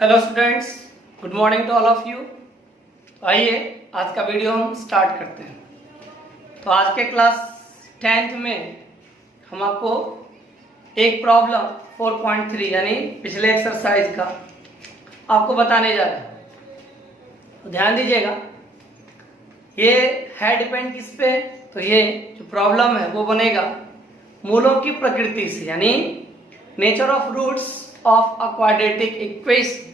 Hello students, good morning to all of you. आइए आज का वीडियो हम स्टार्ट करते हैं। तो आज के क्लास 10th में हम आपको एक प्रॉब्लम 4.3 यानी पिछले एक्सरसाइज का आपको बताने जा रहे हैं। तो ध्यान दीजिएगा, ये है डिपेंड किस पे, तो ये जो प्रॉब्लम है वो बनेगा मूलों की प्रकृति से, यानी nature of roots of a quadratic equation.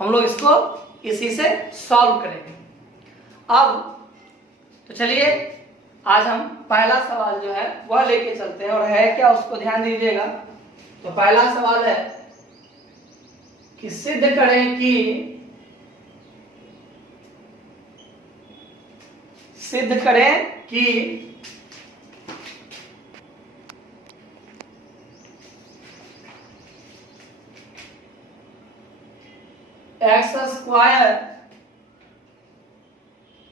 हम लोग इसको इसी से सॉल्व करेंगे। अब तो चलिए आज हम पहला सवाल जो है वह लेके चलते हैं, और है क्या उसको ध्यान दीजिएगा। तो पहला सवाल है कि सिद्ध करें कि x square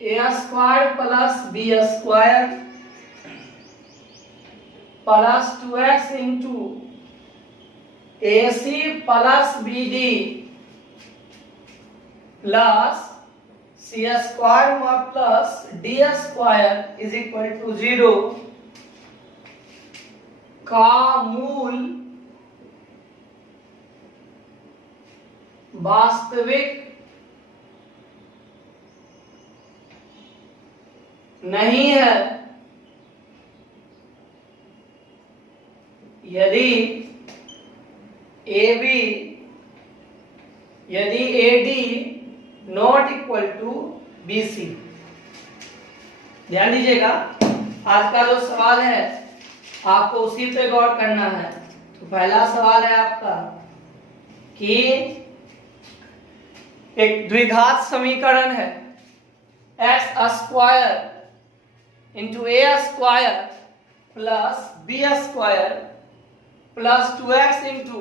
a square plus b square plus 2x into a c plus b d plus c square plus d square is equal to 0 का मूल वास्तविक नहीं है यदि AD not equal to BC। ध्यान दीजिएगा, आज का जो सवाल है आपको उसी पे गौर करना है। तो पहला सवाल है आपका कि एक द्विघात समीकरण है x square into a square plus b square plus 2x into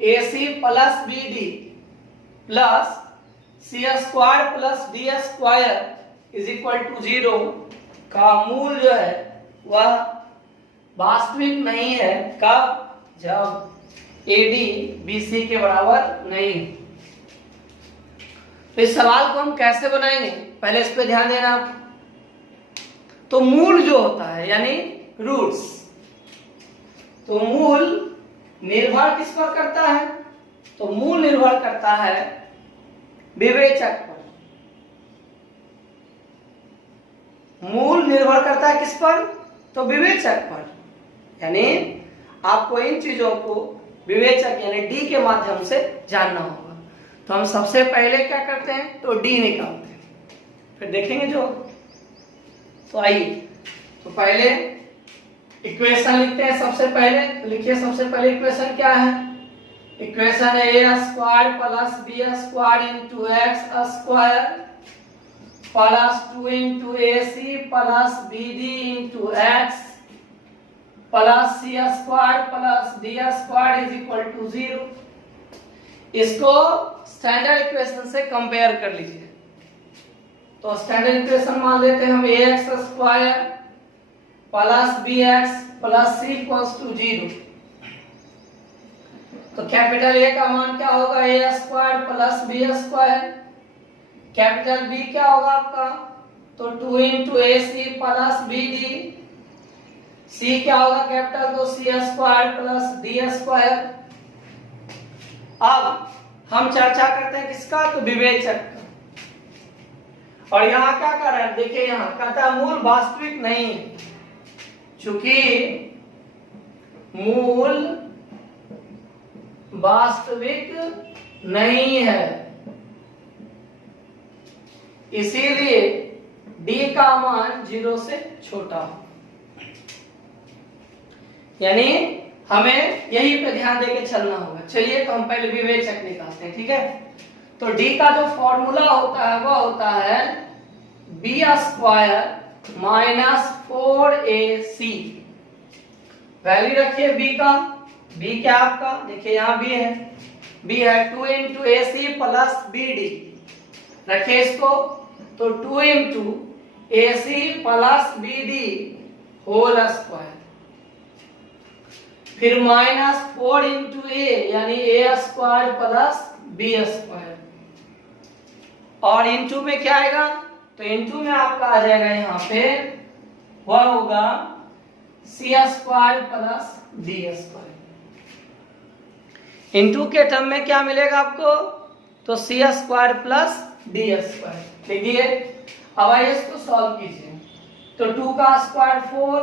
a c plus b d plus c square plus d square is equal to 0 का मूल जो है वह वास्तविक नहीं है। कब? जब AD BC के बराबर नहीं। तो इस सवाल को हम कैसे बनाएंगे, पहले इस पे ध्यान देना आप। तो मूल जो होता है यानी रूट्स, तो मूल निर्भर किस पर करता है? तो मूल निर्भर करता है विवेचक पर। मूल निर्भर करता है किस पर? तो विवेचक पर। यानी आपको इन चीजों को विवेचक यानी डी के माध्यम से जानना होगा। तो हम सबसे पहले क्या करते हैं, तो डी निकालते हैं, फिर देखेंगे जो। तो आइए, तो पहले इक्वेशन लिखते हैं। सबसे पहले तो लिखिए, सबसे पहले इक्वेशन क्या है? इक्वेशन है a square plus b square into x square plus 2 into a c plus b d into x plus c square plus d square is equal to 0। इसको स्टैंडर्ड इक्वेशन से कंपेयर कर लीजिए। तो standard equation मान लेते हैं हम a x square plus b x plus c equals to 0। तो कैपिटल ए का मान क्या होगा? A square plus b square. Capital B क्या होगा आपका? तो 2 into a c plus b d. C क्या होगा कैपिटल? तो c square plus d square. अब हम चर्चा करते हैं किसका? तो विवेचक का। और यहां क्या कर रहे हैं, देखिए यहां कहता है मूल वास्तविक नहीं है। चूंकि मूल वास्तविक नहीं है, इसीलिए डी का मान 0 से छोटा हो। यानी हमें यही पे ध्यान देके चलना होगा। चलिए, तो हम पहले विवेचक निकालते हैं, ठीक है। तो डी का जो फॉर्मूला होता है वह होता है b square minus 4AC। Value रखिए बी का। बी क्या आपका? देखिए यहां बी है, बी है 2 into a c plus b d. रखिए इसको, तो 2 into a c plus b d whole square. फिर -4 इंटू ए यानी a square plus b square, और इनटू में क्या आएगा, तो इनटू में आपका आ जाएगा यहाँ पे वह होगा c square plus d square. Into के टर्म में क्या मिलेगा आपको, तो c square plus d square. देखिए अब आइए इसको सॉल्व कीजिए, तो 2 का square 4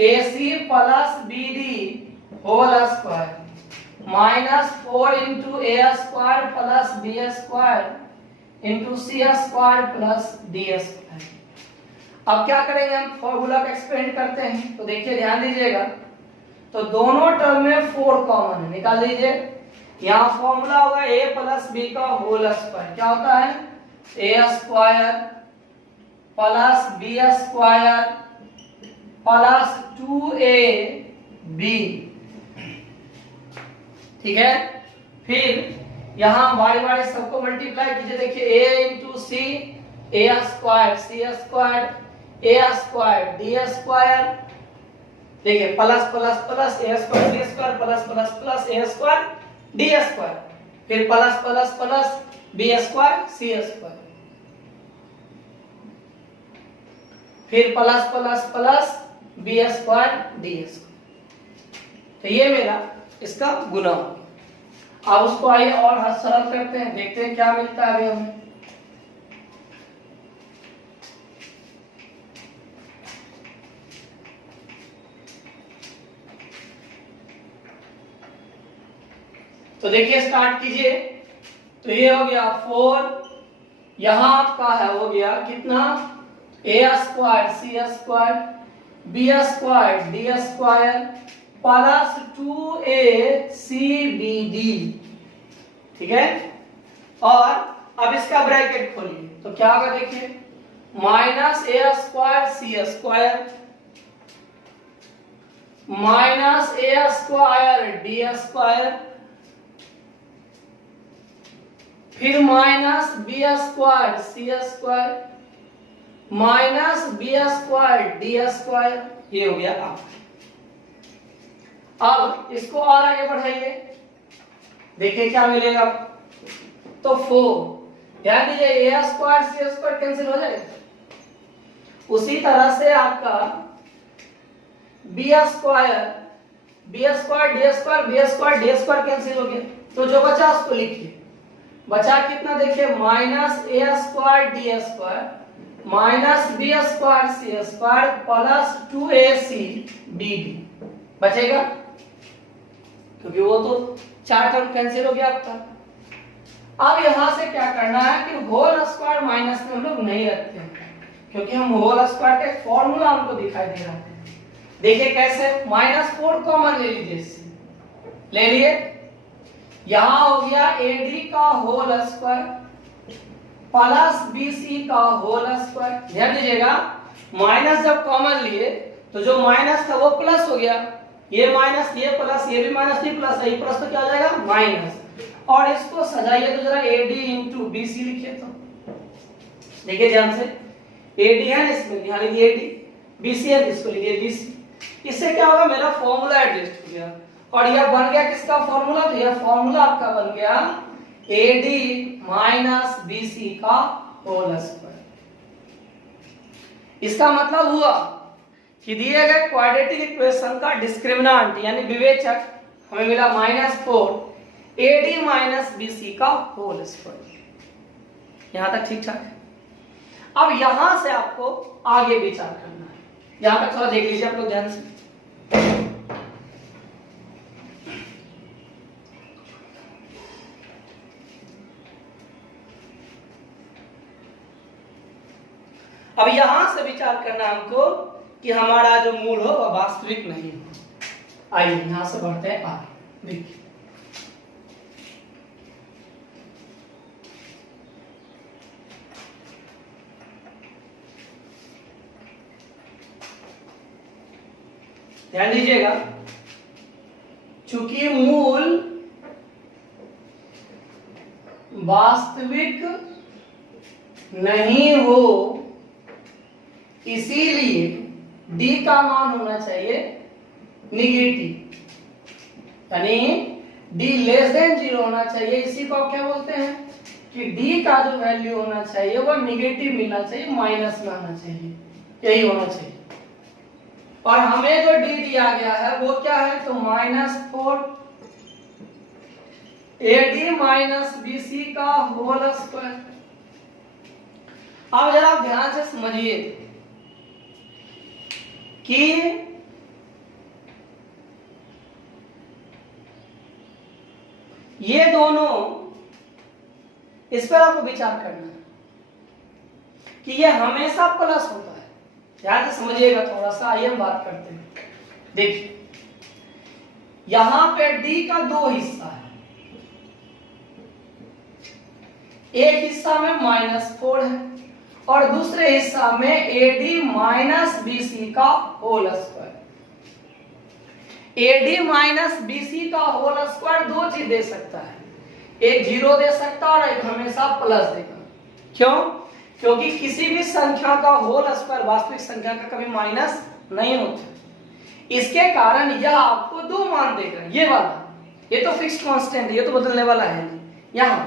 AC plus BD whole square minus 4 into a square plus b square into c square plus d square. अब क्या करेंगे, हम फॉर्मूला का एक्सपेंड करते हैं। तो देखिए ध्यान दीजिएगा, तो दोनों टर्म में 4 कॉमन है, निकाल लीजिए। यहाँ फॉर्मूला होगा a प्लस बी का होल स्क्वायर, क्या होता है a square plus b square plus 2ab, ठीक है। फिर यहाँ बारी बारी सबको मल्टीप्लाई कीजिए। देखिए a into c a square c square a square d square, देखिए plus plus plus a square d square plus plus plus a square d square, फिर plus plus plus b square c square, फिर plus plus plus b square d square. तो ये मेरा इसका गुना हो गया। अब उसको आइए और सरल करते हैं, देखते हैं क्या मिलता है अभी हमें। तो देखिए स्टार्ट कीजिए, तो ये हो गया 4, यहां आपका है हो गया कितना a square c square b square d square plus 2acbd, ठीक है। और अब इसका ब्रैकेट खोलिए, तो क्या होगा देखिए minus a square c square minus a square d square, फिर minus b square c square minus b square d square, ये हो गया आपका। अब इसको और आगे बढ़ाइए, देखिए क्या मिलेगा, तो 4, ध्यान दीजिए a square c square cancel हो जाएगा। उसी तरह से आपका b square d square b square d square cancel हो गया, तो जो बचा उसको लिखिए। बचा कितना देखिए minus a square d square minus b square c square plus 2acbd बचेगा, क्योंकि वो तो 4 टर्म कैंसिल हो गया आपका। अब यहां से क्या करना है कि होल स्क्वायर माइनस में हम लोग नहीं रखते हैं, क्योंकि हम होल स्क्वायर का फॉर्मूला हमको दिखाई दे रहा है। देखिए कैसे, -4 कॉमन ले लीजिए, इससे ले लिए, यहां हो गया AD का होल स्क्वायर प्लस BC का होल स्क्वायर। ध्यान दीजिएगा माइनस जब कॉमन लिए तो जो माइनस था वो प्लस हो गया, ये माइनस ये प्लस, ये भी माइनस ये प्लस, ये प्लस तो क्या हो जाएगा माइनस। और इसको सजाइए तो जरा AD इंटू BC लिखिए, तो देखिए ध्यान से AD है इसमें, यहाँ लिखिए AD, BC है इसको लिखिए BC। इससे क्या होगा, मेरा फॉर्मूला एडजस्ट हो गया और यह बन गया किसका फॉर्मूला, तो यह फॉर्मूला आपका बन गया AD माइनस BC का होल स्क्वायर। इसका मतलब हुआ कि दिए गए क्वाड्रेटिक इक्वेशन का डिस्क्रिमिनेंट यानी विवेचक हमें मिला -4 AD माइनस BC का होल स्क्वायर। यहां तक ठीक ठाक है। अब यहां से आपको आगे विचार करना है, यहां पे थोड़ा देख लीजिए आप लोग ध्यान से। अब यहां से विचार करना हमको कि हमारा जो मूल हो वह वास्तविक नहीं हो। आइए यहां से बढ़ते हैं आगे, देखिए ध्यान दीजिएगा, चूंकि मूल वास्तविक नहीं हो इसीलिए d का मान होना चाहिए निगेटिव, यानी डी लेस देन 0 होना चाहिए। इसी को आप क्या बोलते हैं कि डी का जो वैल्यू होना चाहिए वो निगेटिव मिलना चाहिए, माइनस में आना चाहिए, यही होना चाहिए। और हमें जो डी दिया गया है वो क्या है, तो -4 AD माइनस BC का होल स्क्वायर। अब जरा आप ध्यान से समझिए कि ये दोनों, इस पर आपको विचार करना है कि ये हमेशा प्लस होता है। ध्यान से समझिएगा थोड़ा सा, आइए हम बात करते हैं। देखिए यहां पे डी का दो हिस्सा है, एक हिस्सा में -4 है और दूसरे हिस्सा में AD माइनस BC का whole square. AD minus BC का होल स्क्वायर दो चीज दे सकता है, एक 0 दे सकता है और एक हमेशा प्लस देगा। क्यों? क्योंकि किसी भी संख्या का होल स्क्वायर वास्तविक संख्या का कभी माइनस नहीं होता। इसके कारण यह आपको दो मान देगा, ये वाला, ये तो फिक्स कांस्टेंट, ये तो बदलने वाला है नहीं। यहां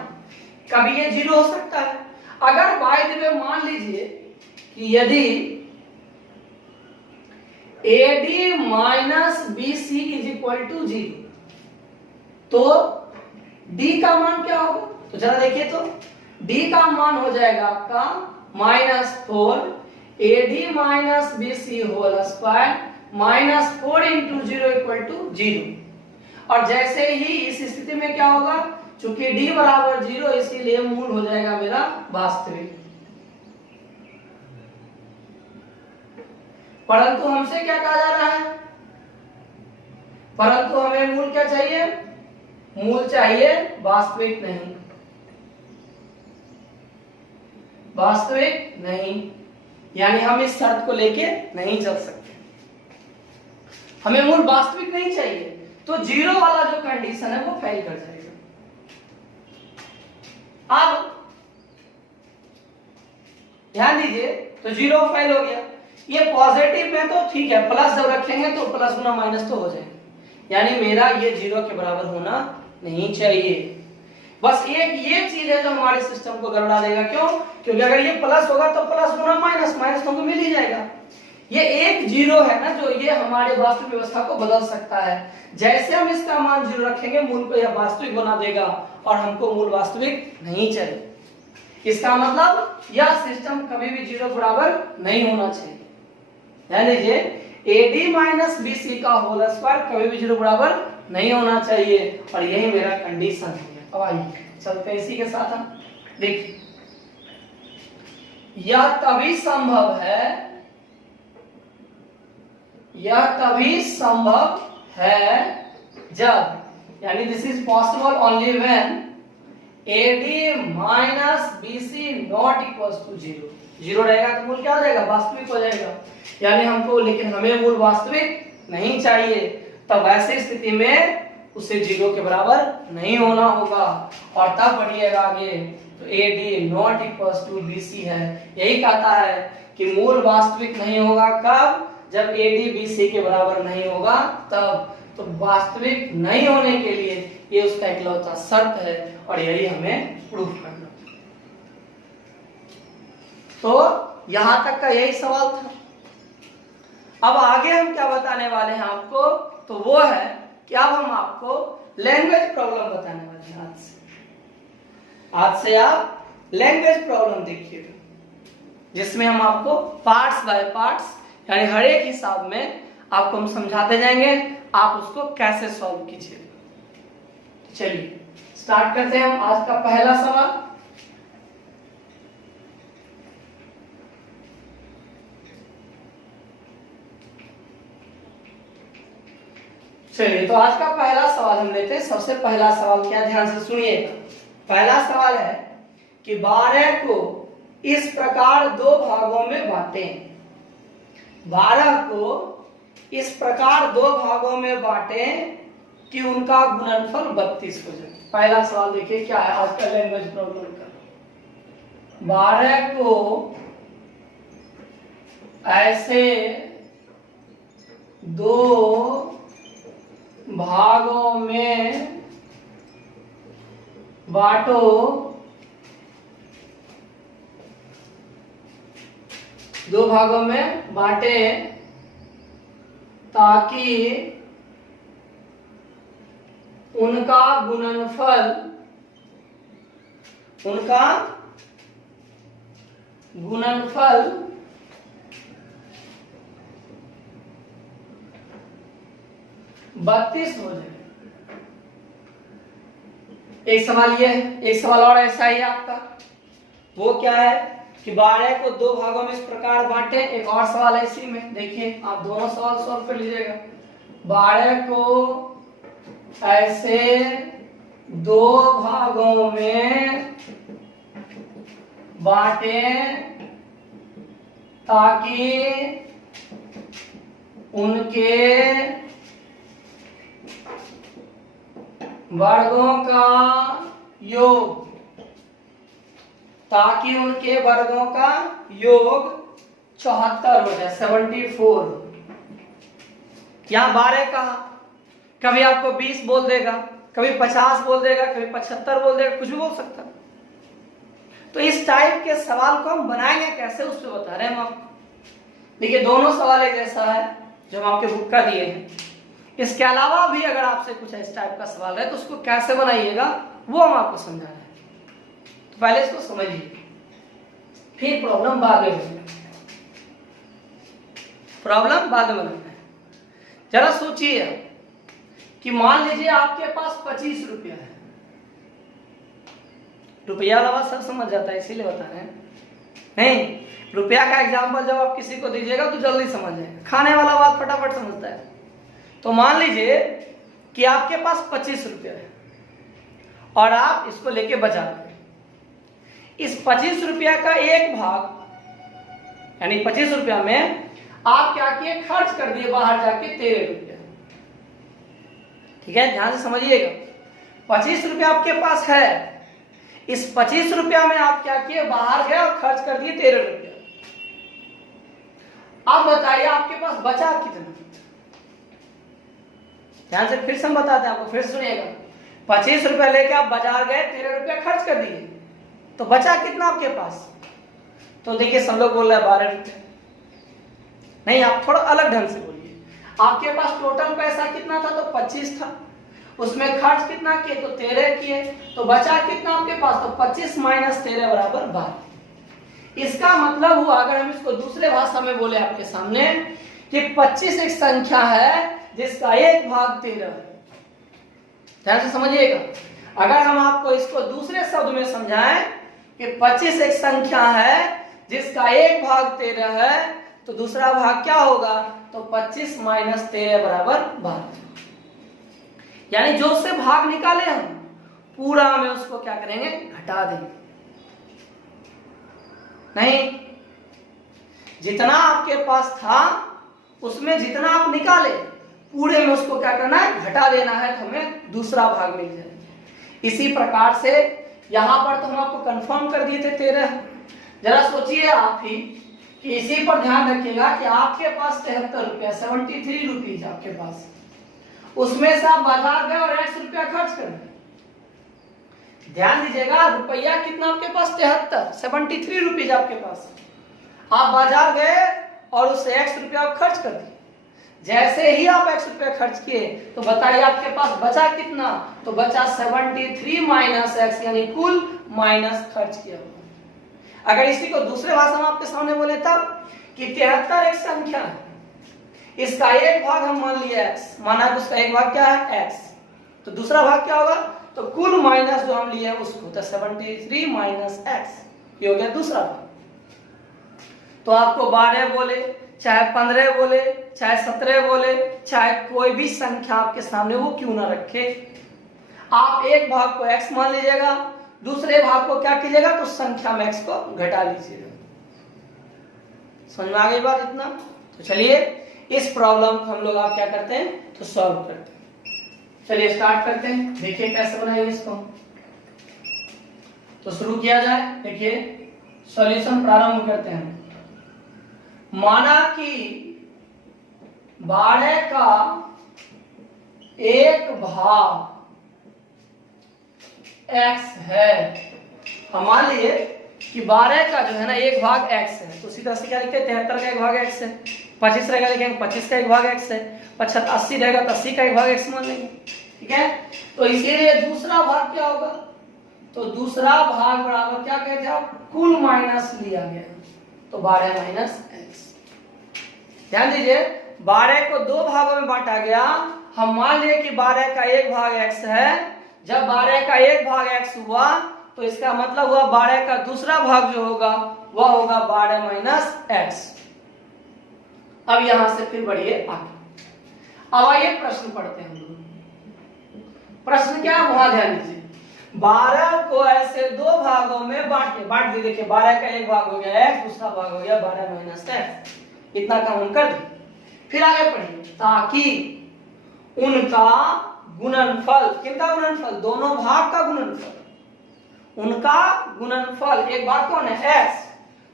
कभी ये 0 हो सकता है। अगर बाय द वे मान लीजिए कि यदि AD minus BC is equal to 0, तो D का मान क्या होगा, तो जरा देखिए, तो D का मान हो जाएगा आपका -4 AD minus BC whole square -4 into 0 equal to 0। और जैसे ही इस स्थिति में क्या होगा, चूंकि D बराबर 0 इसीलिए मूल हो जाएगा मेरा वास्तविक। परंतु हमसे क्या कहा जा रहा है, परंतु हमें मूल क्या चाहिए, मूल चाहिए वास्तविक नहीं, वास्तविक नहीं, यानी हम इस शर्त को लेके नहीं चल सकते। हमें मूल वास्तविक नहीं चाहिए, तो 0 वाला जो कंडीशन है वो फेल कर जाएगा। अब ध्यान दीजिए, तो 0 फेल हो गया। ये पॉजिटिव में तो ठीक है, प्लस जब रखेंगे तो प्लस गुना माइनस तो हो जाएगा, यानी मेरा ये 0 के बराबर होना नहीं चाहिए। बस एक ये चीज है जो हमारे सिस्टम को गड़बड़ा देगा। क्यों? क्योंकि अगर ये प्लस होगा तो प्लस गुना माइनस, माइनस तो हमको मिल ही जाएगा। ये एक 0 है ना जो ये हमारे वास्तविक व्यवस्था को बदल सकता है। जैसे हम इसका मान 0 रखेंगे मूल को यह वास्तविक बना देगा और हमको मूल वास्तविक नहीं चाहिए। इसका मतलब यह सिस्टम कभी भी 0 बराबर नहीं होना चाहिए। ध्यान दीजिए, AD माइनस BC का होल स्क्वायर कभी भी 0 बराबर नहीं होना चाहिए, और यही मेरा कंडीशन है। अब आइए चलते हैं इसी के साथ हम। देखिए यह तभी संभव है, यह तभी संभव है जब, यानी this is possible only when AD minus BC not equals to 0। 0 रहेगा तो मूल क्या हो जाएगा, वास्तविक हो जाएगा। यानी हमको, लेकिन हमें मूल वास्तविक नहीं चाहिए, तब ऐसी स्थिति में उसे 0 के बराबर नहीं होना होगा। और तब बढ़िएगा आगे, तो AD not equals to BC है। यही कहता है कि मूल वास्तविक नहीं होगा कब, जब AD BC के बराबर नहीं होगा तब। तो वास्तविक नहीं होने के लिए ये उसका इकलौता शर्त है, और यही हमें प्रूफ करना। तो यहां तक का यही सवाल था। अब आगे हम क्या बताने वाले हैं आपको, तो वो है कि अब हम आपको लैंग्वेज प्रॉब्लम बताने वाले हैं। आज से आप लैंग्वेज प्रॉब्लम देखिएगा, जिसमें हम आपको पार्ट्स बाय पार्ट्स, यानी हर एक हिसाब में आपको हम समझाते जाएंगे, आप उसको कैसे सॉल्व कीजिएगा। चलिए स्टार्ट करते हैं हम आज का पहला सवाल। चलिए, तो आज का पहला सवाल हम लेते हैं। सबसे पहला सवाल क्या, ध्यान से सुनिएगा। पहला सवाल है कि 12 को इस प्रकार दो भागों में बांटें। 12 को इस प्रकार दो भागों में बांटें कि उनका गुणनफल 32 हो जाए। पहला सवाल देखिए क्या है आज का लैंग्वेज प्रॉब्लम का। 12 को ऐसे दो भागों में बांटो दो भागों में बांटे ताकि उनका गुणनफल 32 हो जाए। एक सवाल ये है, एक सवाल और ऐसा ही है आपका, वो क्या है कि 12 को दो भागों में इस प्रकार बांटे। एक और सवाल है इसी में, देखिए आप दोनों सवाल सॉल्व कर लीजिएगा। 12 को ऐसे दो भागों में बांटे ताकि उनके वर्गों का योग 74 हो जाए, 74। यहां 12 कहा, कभी आपको 20 बोल देगा, कभी 50 बोल देगा, कभी 75 बोल देगा, कुछ भी बोल सकता है। तो इस टाइप के सवाल को हम बनाएंगे कैसे, उस पर बता रहे हैं हम आपको। देखिए दोनों सवाल एक जैसा है जो हम आपके बुक का दिए हैं। इसके अलावा भी अगर आपसे कुछ इस टाइप का सवाल है तो उसको कैसे बनाइएगा वो हम आपको समझा रहे हैं। तो पहले इसको समझिए, फिर प्रॉब्लम बाद में बनाना है। जरा सोचिए कि मान लीजिए आपके पास 25 रुपया है। रुपया वाला बात सब समझ जाता है, इसीलिए बता रहे हैं। नहीं, रुपया का एग्जाम्पल जब आप किसी को दीजिएगा तो जल्दी समझ जाएगा, खाने वाला बात फटाफट समझता है। तो मान लीजिए कि आपके पास 25 रुपया है और आप इसको लेके बाजार गए। इस 25 रुपया का एक भाग यानी 25 रुपया में आप क्या किए, खर्च कर दिए बाहर जाके 13 रुपया। ठीक है, ध्यान से समझिएगा। 25 रुपया आपके पास है, इस 25 रुपया में आप क्या किए, बाहर गए और खर्च कर दिए 13 रुपया। अब बताइए आपके पास बचा कितना। ध्यान से फिर से हम बताते हैं आपको, फिर सुनिएगा। 25 रुपया लेके आप बाजार गए, 13 रुपया खर्च कर दिए, तो बचा कितना आपके पास। तो देखिए सब लोग बोल रहे हैं 12 रुपया। नहीं, आप थोड़ा अलग ढंग से बोलिए। आपके पास टोटल पैसा कितना था, तो 25 था, उसमें खर्च कितना किए, तो 13 किए, तो बचा कितना आपके पास, तो 25 माइनस 13 बराबर 12। इसका मतलब हुआ, अगर हम इसको दूसरे भाषा में बोले आपके सामने, कि 25 एक संख्या है जिसका एक भाग 13 है। ध्यान से समझिएगा। अगर हम आपको इसको दूसरे शब्द में समझाएं कि 25 एक संख्या है जिसका एक भाग 13 है, तो दूसरा भाग क्या होगा, तो 25 माइनस 13 बराबर 12। यानी जो से भाग निकाले हम पूरा में उसको क्या करेंगे, घटा देंगे। नहीं, जितना आपके पास था उसमें जितना आप निकाले पूरे में उसको क्या करना है, घटा देना है, तो हमें दूसरा भाग मिल जाएगा। इसी प्रकार से यहां पर तो हम आपको कंफर्म कर दिए थे 13। जरा सोचिए आप ही कि इसी पर ध्यान रखिएगा कि आपके पास 73 रुपया 73 रुपीज आपके पास, उसमें से आप बाजार गए और 100 रुपया खर्च कर दिए। ध्यान दीजिएगा, रुपया कितना आपके पास, 73 रुपीज आपके पास। आप बाजार गए और उससे 100 रुपया खर्च कर दिए। जैसे ही आप 100 रुपया खर्च किए तो बताइए आपके पास बचा कितना, तो बचा 73 माइनस x, यानी कुल माइनस खर्च किया हुआ। अगर इसी को दूसरे भाषा में आपके सामने बोले तब कि 73 एक संख्या है, इसका एक भाग हम मान लिया x, माना कि उसका एक भाग क्या है x, तो दूसरा भाग क्या होगा, तो कुल माइनस जो हम लिए उसको, तो 73 माइनस x, ये हो गया दूसरा भाग। तो आपको 12 बोले, चाहे 15 बोले, चाहे 17 बोले, चाहे कोई भी संख्या आपके सामने वो क्यों ना रखे, आप एक भाग को x मान लीजिएगा, दूसरे भाग को क्या कीजिएगा, तो संख्या में x को घटा लीजिएगा। समझ में आ गई बात इतना। तो चलिए इस प्रॉब्लम को हम लोग आप क्या करते हैं, तो सॉल्व करते हैं। चलिए स्टार्ट करते हैं, देखिए कैसे बनाएंगे इसको। तो शुरू किया जाए, देखिए सॉल्यूशन प्रारंभ करते हैं। माना कि 12 का एक भाग x है। हम मान लिए कि 12 का जो है ना 1 भाग x है, तो सीधा से क्या लिखते हैं 73 का 1 भाग x है। 25 रहेगा लिखेंगे 25 का 1 भाग x है। 80 रहेगा तो 80 का 1 भाग x मान लेंगे, ठीक है। तो इसीलिए दूसरा भाग क्या होगा, तो दूसरा भाग बराबर क्या कहते हैं कुल माइनस लिया गया, तो 12 माइनस x। ध्यान दीजिए 12 को 2 भागों में बांटा गया। हम मान लिए कि 12 का 1 भाग x है। जब 12 का 1 भाग x हुआ तो इसका मतलब हुआ 12 का दूसरा भाग जो होगा वह होगा 12 माइनस x। अब यहां से फिर बढ़िए आगे। अब आइए प्रश्न पढ़ते हैं हम लोग। प्रश्न क्या है वहां ध्यान दीजिए। 12 को ऐसे 2 भागों में बांट दिए। देखिए 12 का 1 भाग हो गया x, दूसरा भाग हो गया 12 माइनस x। इतना काम हम कर दें। फिर आगे पढ़िए, ताकि उनका गुणनफल, किनका गुणनफल, दोनों भाग का गुणनफल, उनका गुणनफल, एक भाग कौन है x,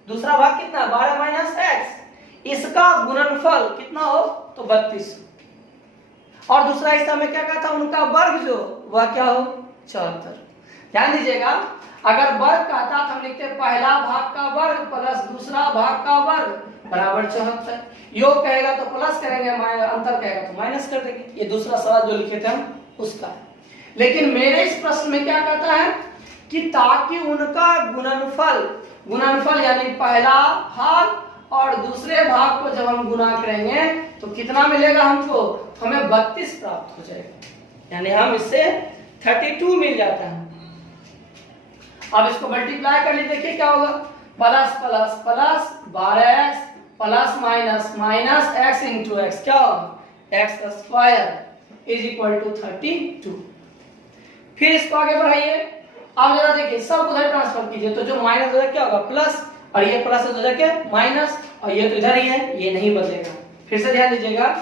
दूसरा भाग कितना 12 माइनस x, इसका गुणनफल कितना हो तो 32। और दूसरा हिस्सा में क्या कहा था, उनका वर्ग जो वह क्या हो 74। ध्यान दीजिएगा अगर वर्ग कहता तो हम लिखते पहला भाग का वर्ग प्लस दूसरा भाग का वर्ग बराबर 74। योग कहेगा तो प्लस करेंगे, अंतर कहेगा तो माइनस कर देंगे। ये दूसरा सवाल जो लिखे थे हम उसका। लेकिन मेरे इस प्रश्न में क्या कहता है कि ताकि उनका गुणनफल, गुणनफल यानी पहला भाग और दूसरे भाग को जब हम गुना करेंगे तो कितना मिलेगा हमको, हमें 32 प्राप्त हो जाएगा, यानी हम इससे 32 मिल जाता है। अब इसको मल्टीप्लाई कर लीजिए, देखिए क्या होगा, plus plus plus 12x plus minus minus x into x, क्या होगा x square is equal to 32। फिर इसको आगे बढ़ाइए। अब जरा देखिए सब उधर ट्रांसफर कीजिए, तो जो माइनस उधर क्या होगा प्लस, और ये प्लस उधर क्या माइनस, और ये तो इधर ही है, ये नहीं बदलेगा। फिर से ध्यान दीजिएगा,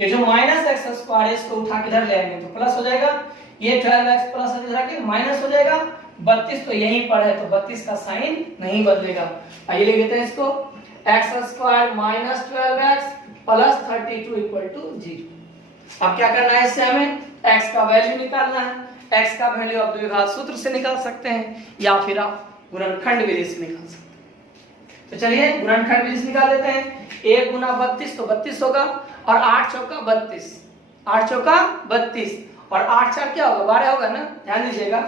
ये जो माइनस एक्स स्क्वायर इसको उठा के इधर ले आएंगे तो प्लस हो जाएगा, ये 12x प्लस इधर आके माइनस हो जाएगा, 32 तो यहीं पर है तो 32 का साइन नहीं बदलेगा। आइए लिख देते हैं इसको, x square minus 12x plus 32 equal to 0। अब क्या करना है, इससे हमें x का वैल्यू निकालना है। x का वैल्यू आप द्विघात सूत्र से निकाल सकते हैं या फिर आप गुणनखंड विधि से निकाल सकते हैं। तो चलिए गुणनखंड विधि से निकाल देते हैं। 1 गुना 32 तो 32 होगा, और 8 चौका 32, 8 चौका 32, और 8 चार क्या होगा 12 होगा ना। ध्यान दीजिएगा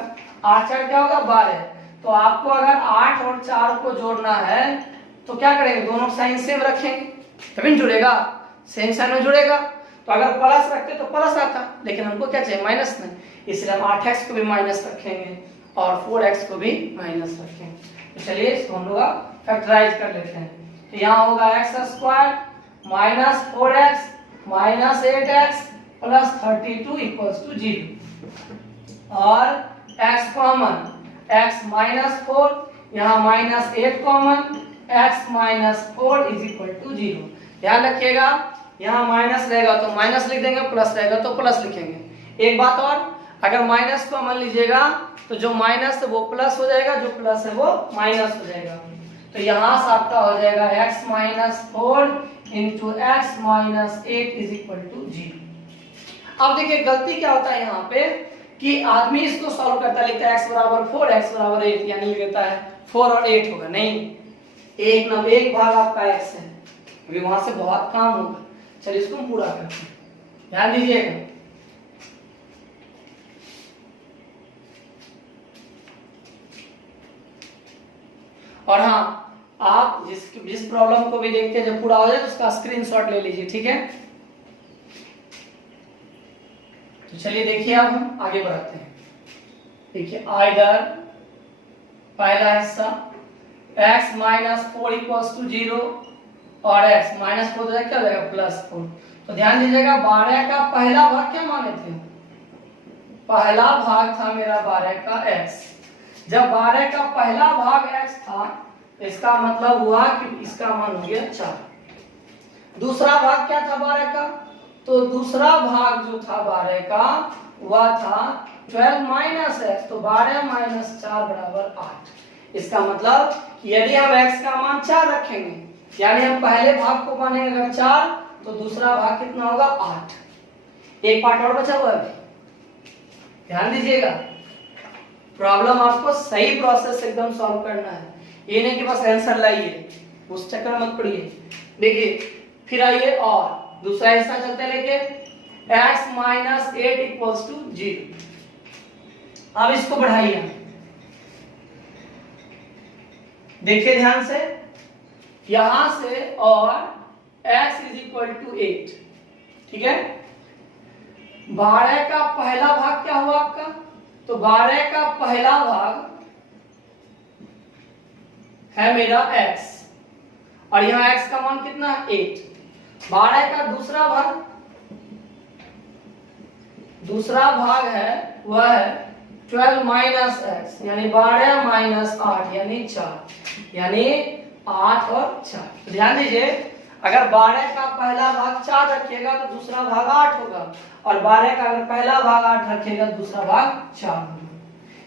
8 चार क्या होगा 12। तो आपको अगर 8 और 4 को जोड़ना है तो क्या करेंगे, दोनों साइन सेम रखेंगे तभी जुड़ेगा, सेम साइन में जुड़ेगा। तो अगर प्लस रखते तो प्लस आता, लेकिन हमको क्या चाहिए माइनस नहीं, इसलिए हम 8x को भी माइनस रखेंगे और 4x को भी माइनस रखेंगे। तो चलिए इसको हम लोग फैक्टराइज कर लेते हैं। तो यहाँ होगा x square minus 4x minus 8x plus 32 equals to 0, और x कॉमन, x माइनस 4, यहाँ minus 8 common, x minus 4 is equal to 0। ध्यान रखिएगा यहाँ माइनस रहेगा तो माइनस लिख देंगे, प्लस रहेगा तो प्लस लिखेंगे। एक बात और, अगर माइनस कॉमन लीजिएगा तो जो माइनस है वो प्लस हो जाएगा, जो प्लस है वो माइनस हो जाएगा। तो यहाँ से आपका हो जाएगा x minus 4 into x minus 8 is equal to 0। अब देखिए गलती क्या होता है यहाँ पे कि आदमी इसको सॉल्व करता लिखता है x बराबर 4 x बराबर 8, यानी लिख देता है 4 और 8 होगा, नहीं, एक भाग आपका x है, अभी वहां से बहुत काम होगा। चलिए इसको हम पूरा करते हैं, ध्यान दीजिएगा। और हाँ, आप जिस प्रॉब्लम को भी देखते हैं जब पूरा हो जाए तो उसका स्क्रीनशॉट ले लीजिए, ठीक है। तो चलिए देखिए अब हम आगे बढ़ाते हैं। देखिए आइदर पहला हिस्सा x माइनस 4 इक्वल्स टू 0 और x माइनस 4 क्या हो जाएगा प्लस 4। तो ध्यान दीजिएगा 12 का पहला भाग क्या माने थे, पहला भाग था मेरा 12 का x। जब 12 का पहला भाग x था तो इसका मतलब हुआ कि इसका मान हो गया 4। दूसरा भाग क्या था 12 का, तो दूसरा भाग जो था 12 का वह था 12 माइनस x, तो 12 माइनस 4 बराबर 8। इसका मतलब यदि हम x का मान 4 रखेंगे, यानी हम पहले भाग को मानेंगे अगर 4 तो दूसरा भाग कितना होगा 8। एक पार्ट और बचा हुआ है, ध्यान दीजिएगा। प्रॉब्लम आपको सही प्रोसेस से एकदम सॉल्व करना है, ये नहीं कि बस आंसर लाइए, उस चक्कर मत पड़िए। देखिए फिर आइए और दूसरा हिस्सा चलते लेके x माइनस 8 इक्वल्स टू 0। अब इसको बढ़ाइए, देखिए ध्यान से, यहां से और x इज इक्वल टू 8, ठीक है। 12 का पहला भाग क्या हुआ आपका, तो 12 का पहला भाग है मेरा x और यहां x का मान कितना है 8। 12 का दूसरा भाग है वह है 12 माइनस x, यानी 12 माइनस 8 यानी 4, यानी 8 और 4। ध्यान दीजिए, अगर 12 का पहला भाग 4 रखिएगा तो दूसरा भाग 8 होगा, और 12 का अगर पहला भाग 8 रखिएगा तो दूसरा भाग 4 होगा।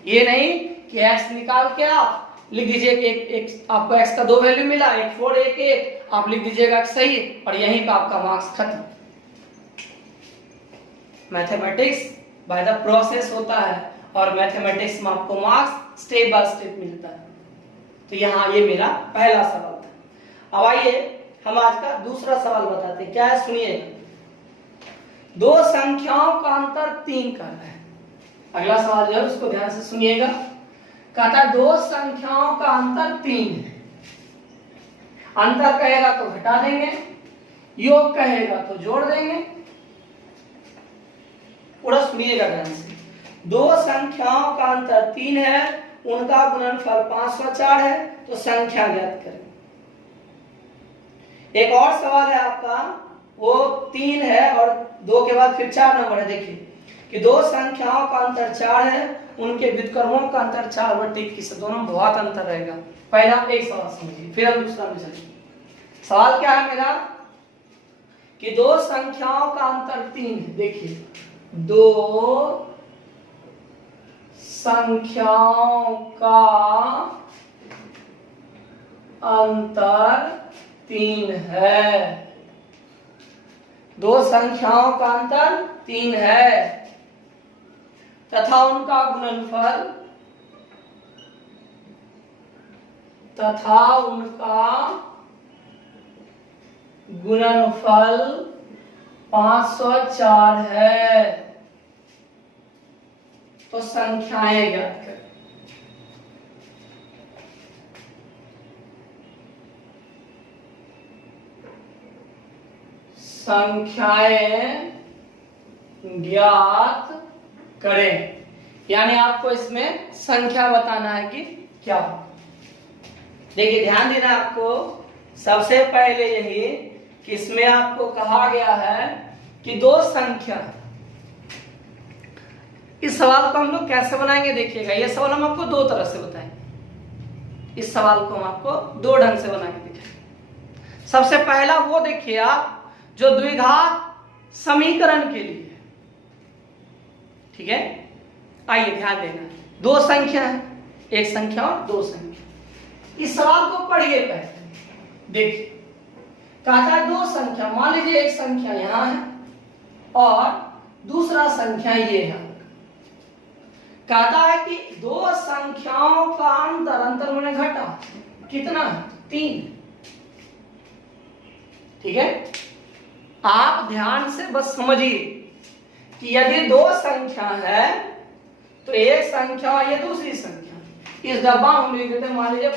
ये नहीं कि x निकाल के आप लिख दीजिए कि एक आपको x का 2 वैल्यू मिला, एक 4 एक 1, आप लिख दीजिएगा सही और यहीं पे आपका मार्क्स खत्म। मैथमेटिक्स बाय द प्रोसेस होता है और मैथमेटिक्स में आपको मार्क्स स्टेप बाय स्टेप मिलता है। तो यहाँ ये मेरा पहला सवाल था। अब आइए हम आज का दूसरा सवाल बताते हैं, क्या है सुनिए। दो संख्याओं का अंतर 3 कर रहा है। अगला सवाल जो है उसको ध्यान से सुनिएगा। कहता है दो संख्याओं का अंतर 3 है, अंतर कहेगा तो घटा देंगे, योग कहेगा तो जोड़ देंगे। पूरा सुनिएगा ध्यान से। दो संख्याओं का अंतर 3 है, उनका गुणनफल 504 है, तो संख्या ज्ञात करें। एक और सवाल है आपका, वो 3 है और 2 के बाद फिर 4 नंबर है। देखिए कि दो संख्याओं का अंतर 4 है, उनके व्युत्क्रमों का अंतर 4/21 है, दोनों में बहुत अंतर रहेगा। पहला एक सवाल समझिए, फिर हम दूसरा में चलेंगे। सवाल क्या है मेरा कि दो संख्याओं का अंतर 3 है। देखिए दो संख्याओं का अंतर 3 है, दो संख्याओं का अंतर 3 है तथा उनका गुणनफल 504 है, तो संख्याएं ज्ञात करें। संख्याएं ज्ञात करें, यानी आपको इसमें संख्या बताना है कि क्या हो। देखिए ध्यान देना आपको, सबसे पहले यही कि इसमें आपको कहा गया है कि दो संख्या। इस सवाल को हम लोग कैसे बनाएंगे देखिएगा, ये सवाल हम आपको दो तरह से बताएंगे। इस सवाल को हम आपको दो ढंग से बनाएंगे। देखिए सबसे पहला वो देखिए आप जो द्विघात समीकरण के लिए, ठीक है। आइए ध्यान देना, दो संख्या है, एक संख्या और दो संख्या। इस सवाल को पढ़िए पहले। देखिए कहा दो संख्या, मान लीजिए एक संख्या यहां है और दूसरा संख्या ये है। कहता है कि दो संख्याओं का अंतर मैंने घटा कितना है 3, ठीक है। आप ध्यान से बस समझिए कि यदि दो संख्या है तो एक संख्या और ये दूसरी संख्या, इस डब्बा हम लिख देते हैं मान लीजिए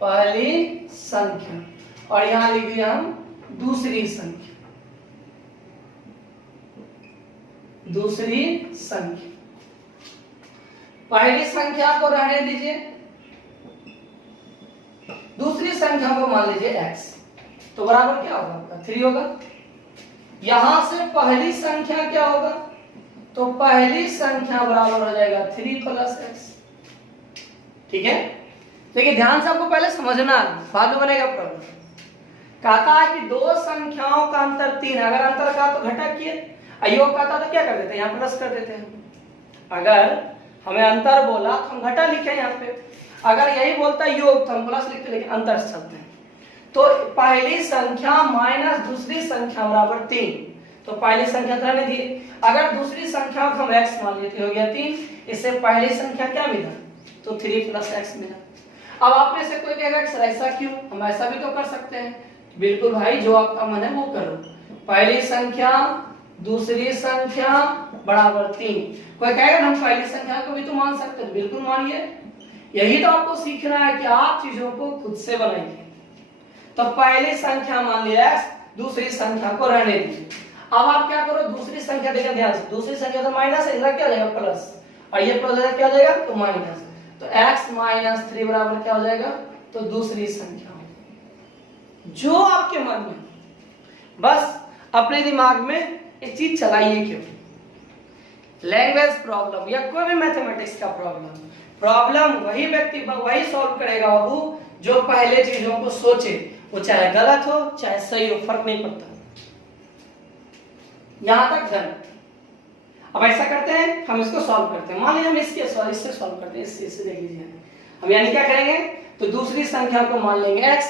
पहली संख्या और यहां लिख दिया हम दूसरी संख्या। पहली संख्या को रहने दीजिए, दूसरी संख्या को मान लीजिए x, तो बराबर क्या होगा आपका 3 होगा। यहां से पहली संख्या क्या होगा, तो पहली संख्या बराबर हो जाएगा 3 + x, ठीक है। देखिए ध्यान से आपको पहले समझना है, बाद में बनेगा प्रॉब्लम। कहता है कि दो संख्याओं का अंतर 3, अगर अंतर का तो घटा किए, योग कहता तो क्या कर देते हैं यहाँ प्लस कर देते हैं। अगर हमें अंतर बोला तो हम घटा लिखे यहाँ पे, अगर यही बोलता योग तो हम प्लस लिखते, लेकिन अंतर से चलते हैं। तो पहली संख्या माइनस दूसरी संख्या बराबर 3, तो पहली संख्या तो रहने दिए। अगर दूसरी संख्या को हम x मान लेते हो गया 3, इससे पहली संख्या क्या मिला? तो 3 + x मिला। अब आप में से कोई कहेगा सर ऐसा क्यों? हम ऐसा भी तो कर सकते हैं। बिल्कुल भाई, जो आपका मन है वो करो। पहली संख्या दूसरी संख्या बराबर 3। कोई कहेगा हम पहली संख्या को भी तो मान सकते हैं, बिल्कुल मानिए। यही तो आपको सीखना है कि आप चीजों को खुद से बनाइए। तो पहली संख्या मान लिया x, दूसरी संख्या को रहने दीजिए। अब आप क्या करो, दूसरी संख्या देखिए ध्यान से, दूसरी संख्या तो माइनस है, इधर क्या हो जाएगा प्लस, और ये प्लस इधर क्या हो जाएगा तो माइनस। तो x - 3 बराबर क्या हो जाएगा? तो दूसरी संख्या। जो आपके मन में, बस अपने दिमाग में एक चीज चलाइए। क्यों? लैंग्वेज प्रॉब्लम या कोई भी मैथमेटिक्स का प्रॉब्लम वही व्यक्ति वही सॉल्व करेगा बाबू जो पहले चीजों को सोचे, वो चाहे गलत हो चाहे सही हो, फर्क नहीं पड़ता। यहां तक डन। अब ऐसा करते हैं, हम इसको सॉल्व करते हैं। मान लीजिए हम इससे सॉल्व करते हैं, इससे देख लीजिए। हम यानी क्या करेंगे, तो दूसरी संख्या को मान लेंगे x,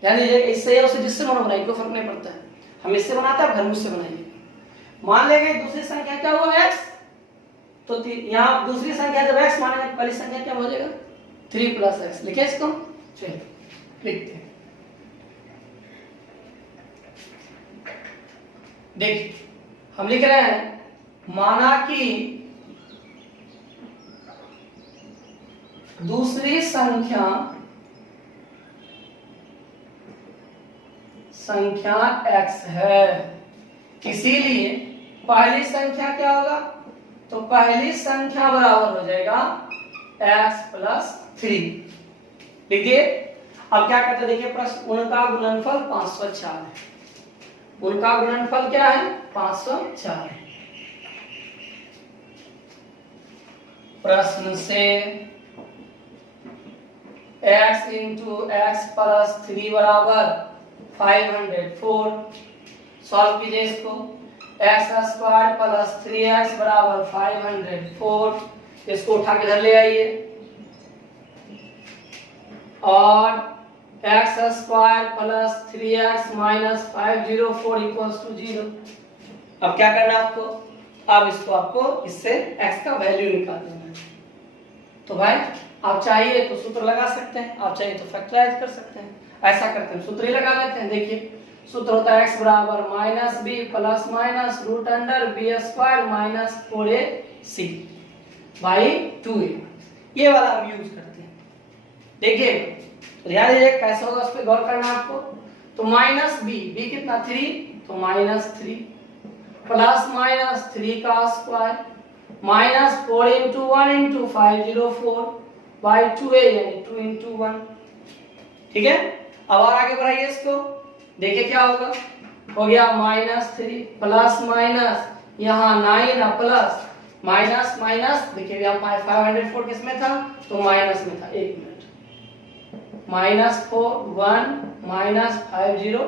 ध्यान दीजिए इससे या उससे जिससे मन बनाइए, कोई फर्क नहीं पड़ता है। हम इससे बनाते हैं, घर मुझसे बनाइए। मान लेंगे दूसरी संख्या क्या हुआ x, तो यहाँ दूसरी संख्या जब x मानेंगे, पहली संख्या क्या हो जाएगा 3 + x। लिखे इसको, चलिए लिखते हैं। देखिए हम लिख रहे हैं, माना कि दूसरी संख्या x है, इसीलिए पहली संख्या क्या होगा, तो पहली संख्या बराबर हो जाएगा x + 3। देखिए अब क्या कहते हैं, देखिए प्रश्न, उनका गुणनफल 504 है। उनका गुणनफल क्या है 504। प्रश्न से x × x + 3 बराबर 504। सॉल्व कीजिए इसको। x² + 3x बराबर 504। इसको उठा के इधर ले आइए, और x² + 3x - 504 = 0। अब क्या करना है आपको, अब इसको आपको इससे x का वैल्यू निकाल देना है। तो भाई आप चाहिए तो सूत्र लगा सकते हैं, आप चाहिए तो फैक्टराइज कर सकते हैं। ऐसा करते हैं, सूत्र ही लगा लेते हैं। देखिए सूत्र होता है x बराबर -b + √b² - 4ac by 2a। ये वाला हम यूज करते हैं। देखिए ध्यान दीजिए कैसे होगा, उस पर गौर करना आपको। तो -b कितना 3, तो -3 प्लस -3 का स्क्वायर -4 × 1 × 504 बाई 2a यानी 2 × 1। ठीक है, अब और आगे बढ़ाइए इसको। देखिए क्या होगा, हो गया -3 प्लस माइनस यहाँ 9 प्लस माइनस माइनस, देखिए यहाँ 504 किस में था, तो माइनस में था। एक मिनट, -4 1 -504।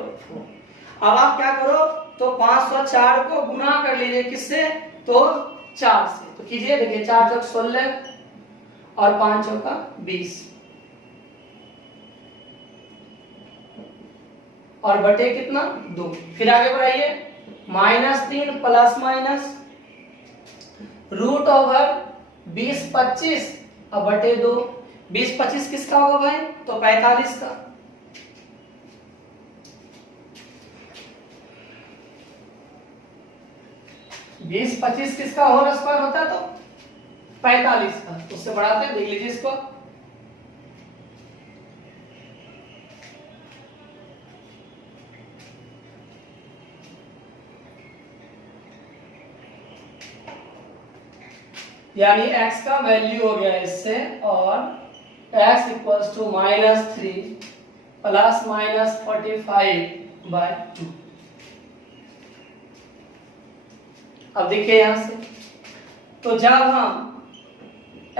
अब आप क्या करो, तो 504 को गुना कर लीजिए किससे, तो 4 से। तो कीजिए, देखिए 4 चौक 16 और 5 चौका 20 और बटे कितना 2। फिर आगे बढ़ाइए, -3 प्लस माइनस √20 25 और बटे 2। 20 25 किसका होगा भाई, तो 45 का। बीस 25 किसका होल स्क्वायर होता है, तो 45 का। उससे बढ़ाते हैं, देख लीजिए इसको। यानी x का वैल्यू हो गया इससे, और x = -3 प्लस -45/2। अब देखिए यहां से, तो जब हम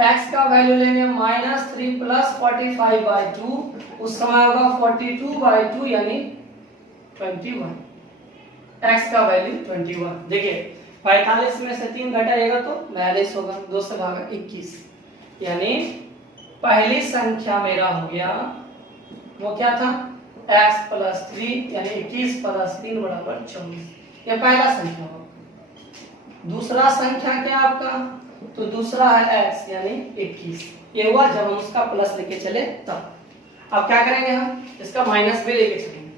x का वैल्यू लेंगे -3 प्लस 45/2, उस समय होगा 42/2 यानी 21। x का वैल्यू 21। देखिए 45 में से 3 घटाएगा तो 42 होगा, 2 से भागा 21। यानी पहली संख्या मेरा हो गया, वो क्या था, x + 3 यानी 21 + 3 = 24। ये पहला संख्या होगा। दूसरा संख्या क्या आपका, तो दूसरा है x यानी 21। ये हुआ जब हम उसका प्लस लेके चले तब। अब क्या करेंगे, हम इसका माइनस भी लेके चलेंगे।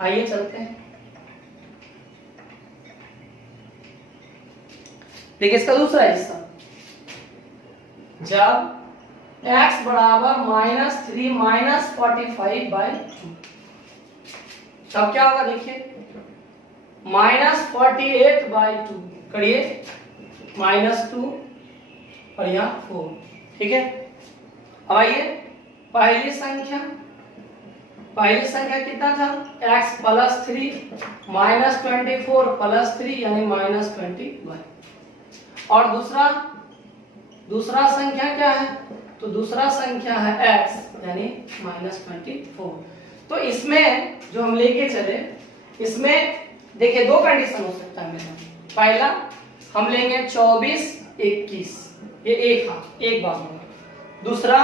आइए चलते हैं। देखिए इसका दूसरा हिस्सा, जब x बराबर -3 -45/2, तब क्या होगा, देखिए -48/2 करिए, -2 और यहाँ 4, ठीक है। अब आइए पहली संख्या कितना था, x + 3 -24 + 3 यानी -21। और दूसरा संख्या क्या है, तो दूसरा संख्या है x यानी -24। तो इसमें जो हम लेके चले, इसमें देखिए दो कंडीशन हो सकता है मेरा। पहला हम लेंगे 24 21, ये एक बात होगा। दूसरा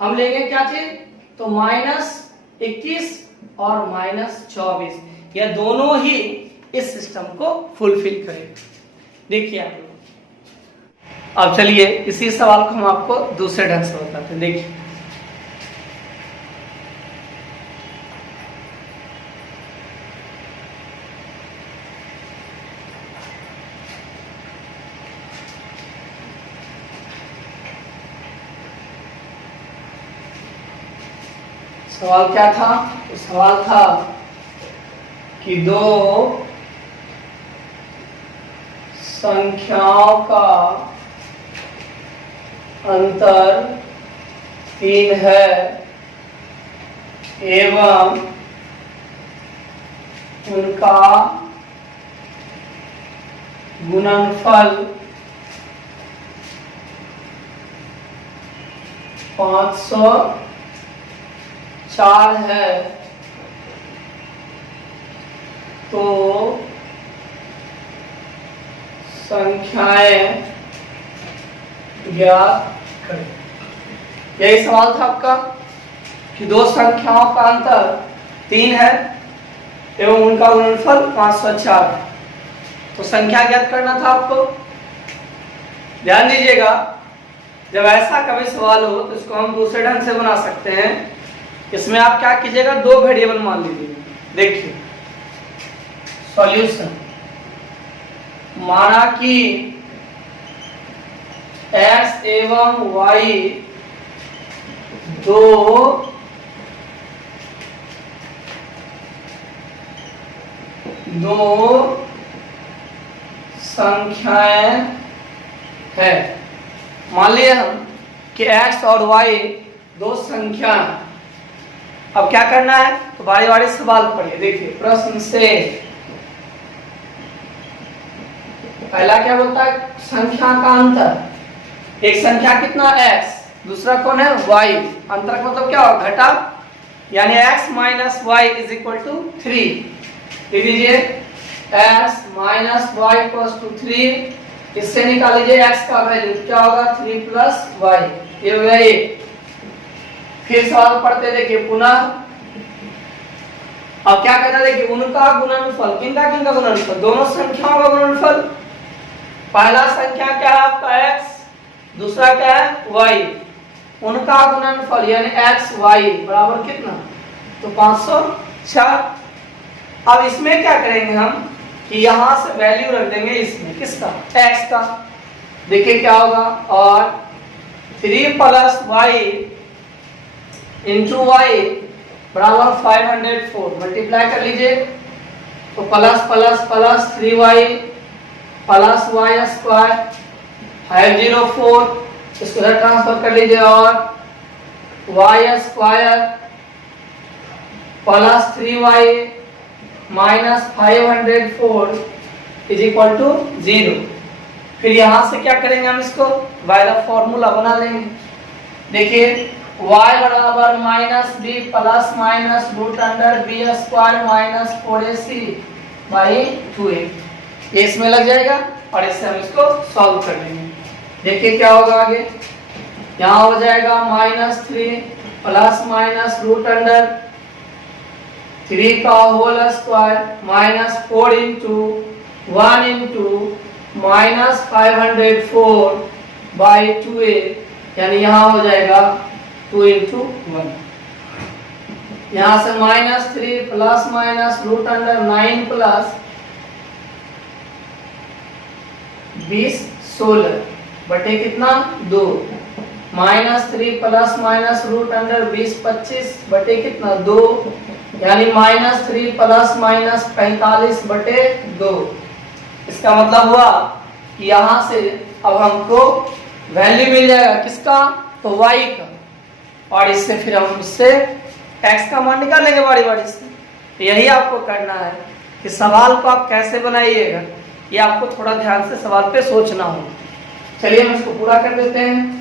हम लेंगे क्या चीज, तो -21 और -24, यह दोनों ही इस सिस्टम को फुलफिल करें। देखिए आप लोग, अब चलिए इसी सवाल को हम आपको दूसरे ढंग से बताते हैं। देखिए सवाल क्या था, तो सवाल था कि दो संख्याओं का अंतर 3 है एवं उनका गुणनफल 504 है, तो संख्याएं ज्ञात करें। यही सवाल था आपका कि दो संख्याओं का अंतर 3 है एवं उनका गुणनफल 504 है, तो संख्या ज्ञात करना था आपको। ध्यान दीजिएगा, जब ऐसा कभी सवाल हो तो इसको हम दूसरे ढंग से बना सकते हैं। इसमें आप क्या कीजिएगा, दो वेरिएबल मान लीजिए। देखिए सॉल्यूशन, माना कि x एवं y दो संख्याएं है। मान लिए हम कि x और y दो संख्या। अब क्या करना है, तो बारी बारी सवाल पढ़िए। देखिए प्रश्न से पहला क्या बोलता है, संख्या का अंतर। एक संख्या कितना x, दूसरा कौन है y। अंतर का मतलब क्या होगा, घटा, यानी x - y = 3। लिख दीजिए x - y = 3। इससे निकाल लीजिए x का वैल्यू, क्या होगा 3 + y, ये हो गया 1। फिर सवाल पढ़ते देखिए पुनः। अब क्या कहता है, देखिए उनका गुणनफल, किनका गुणनफल, दोनों संख्याओं का गुणनफल। पहला संख्या क्या है आपका x, दूसरा क्या है y। उनका गुणनफल यानी x y बराबर कितना, तो 504। अब इसमें क्या करेंगे हम कि यहां से वैल्यू रख देंगे इसमें, किसका, x का। देखिए क्या होगा, और 3 + y * y बराबर 504। मल्टीप्लाई कर लीजिए, तो plus plus plus 3y + y² 504, इसको इधर ट्रांसफर कर लीजिए, और y² + 3y - 504 = 0। फिर यहां से क्या करेंगे, हम इसको y का फॉर्मूला बना लेंगे। देखिए y बराबर -b + -√b² - 4ac/2a, ये इसमें लग जाएगा और इससे हम इसको सॉल्व कर लेंगे। देखिए क्या होगा आगे, यहाँ हो जाएगा -3 + -√3 का होल स्क्वायर -4 × 1 × -504/2a, यानी यहाँ हो जाएगा 2 × 1। यहाँ से -3 प्लस माइनस √9 प्लस 20 16 बटे कितना 2, -3 प्लस माइनस √20 25 बटे कितना 2, यानी -3 प्लस माइनस 45 बटे 2। इसका मतलब हुआ कि यहाँ से अब हमको वैल्यू मिल जाएगा किसका, तो y का, और इससे फिर हम इससे x का मान निकाल लेंगे बारी बारी से। यही आपको करना है कि सवाल को आप कैसे बनाइएगा, ये आपको थोड़ा ध्यान से सवाल पे सोचना होगा। चलिए हम इसको पूरा कर देते हैं।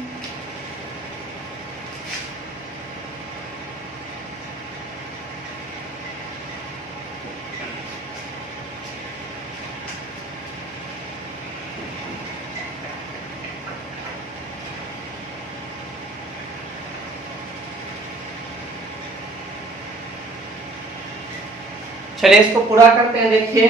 चलिए इसको पूरा करते हैं। देखिए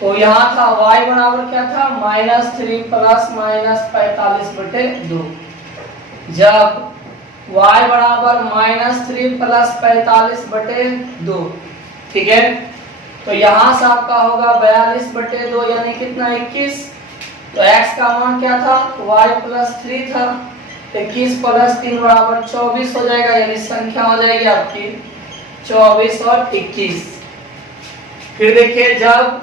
तो यहाँ था y बराबर क्या था, -3 प्लस माइनस 45 बटे 2। जब y बराबर -3 प्लस 45 बटे 2, ठीक है, तो यहाँ से आपका होगा 42 बटे 2, यानी कितना 21। तो x का मान क्या था, y + 3 था, 21 + 3 बराबर 24 हो जाएगा, यानी संख्या हो जाएगी आपकी 24 और 21। फिर देखिए जब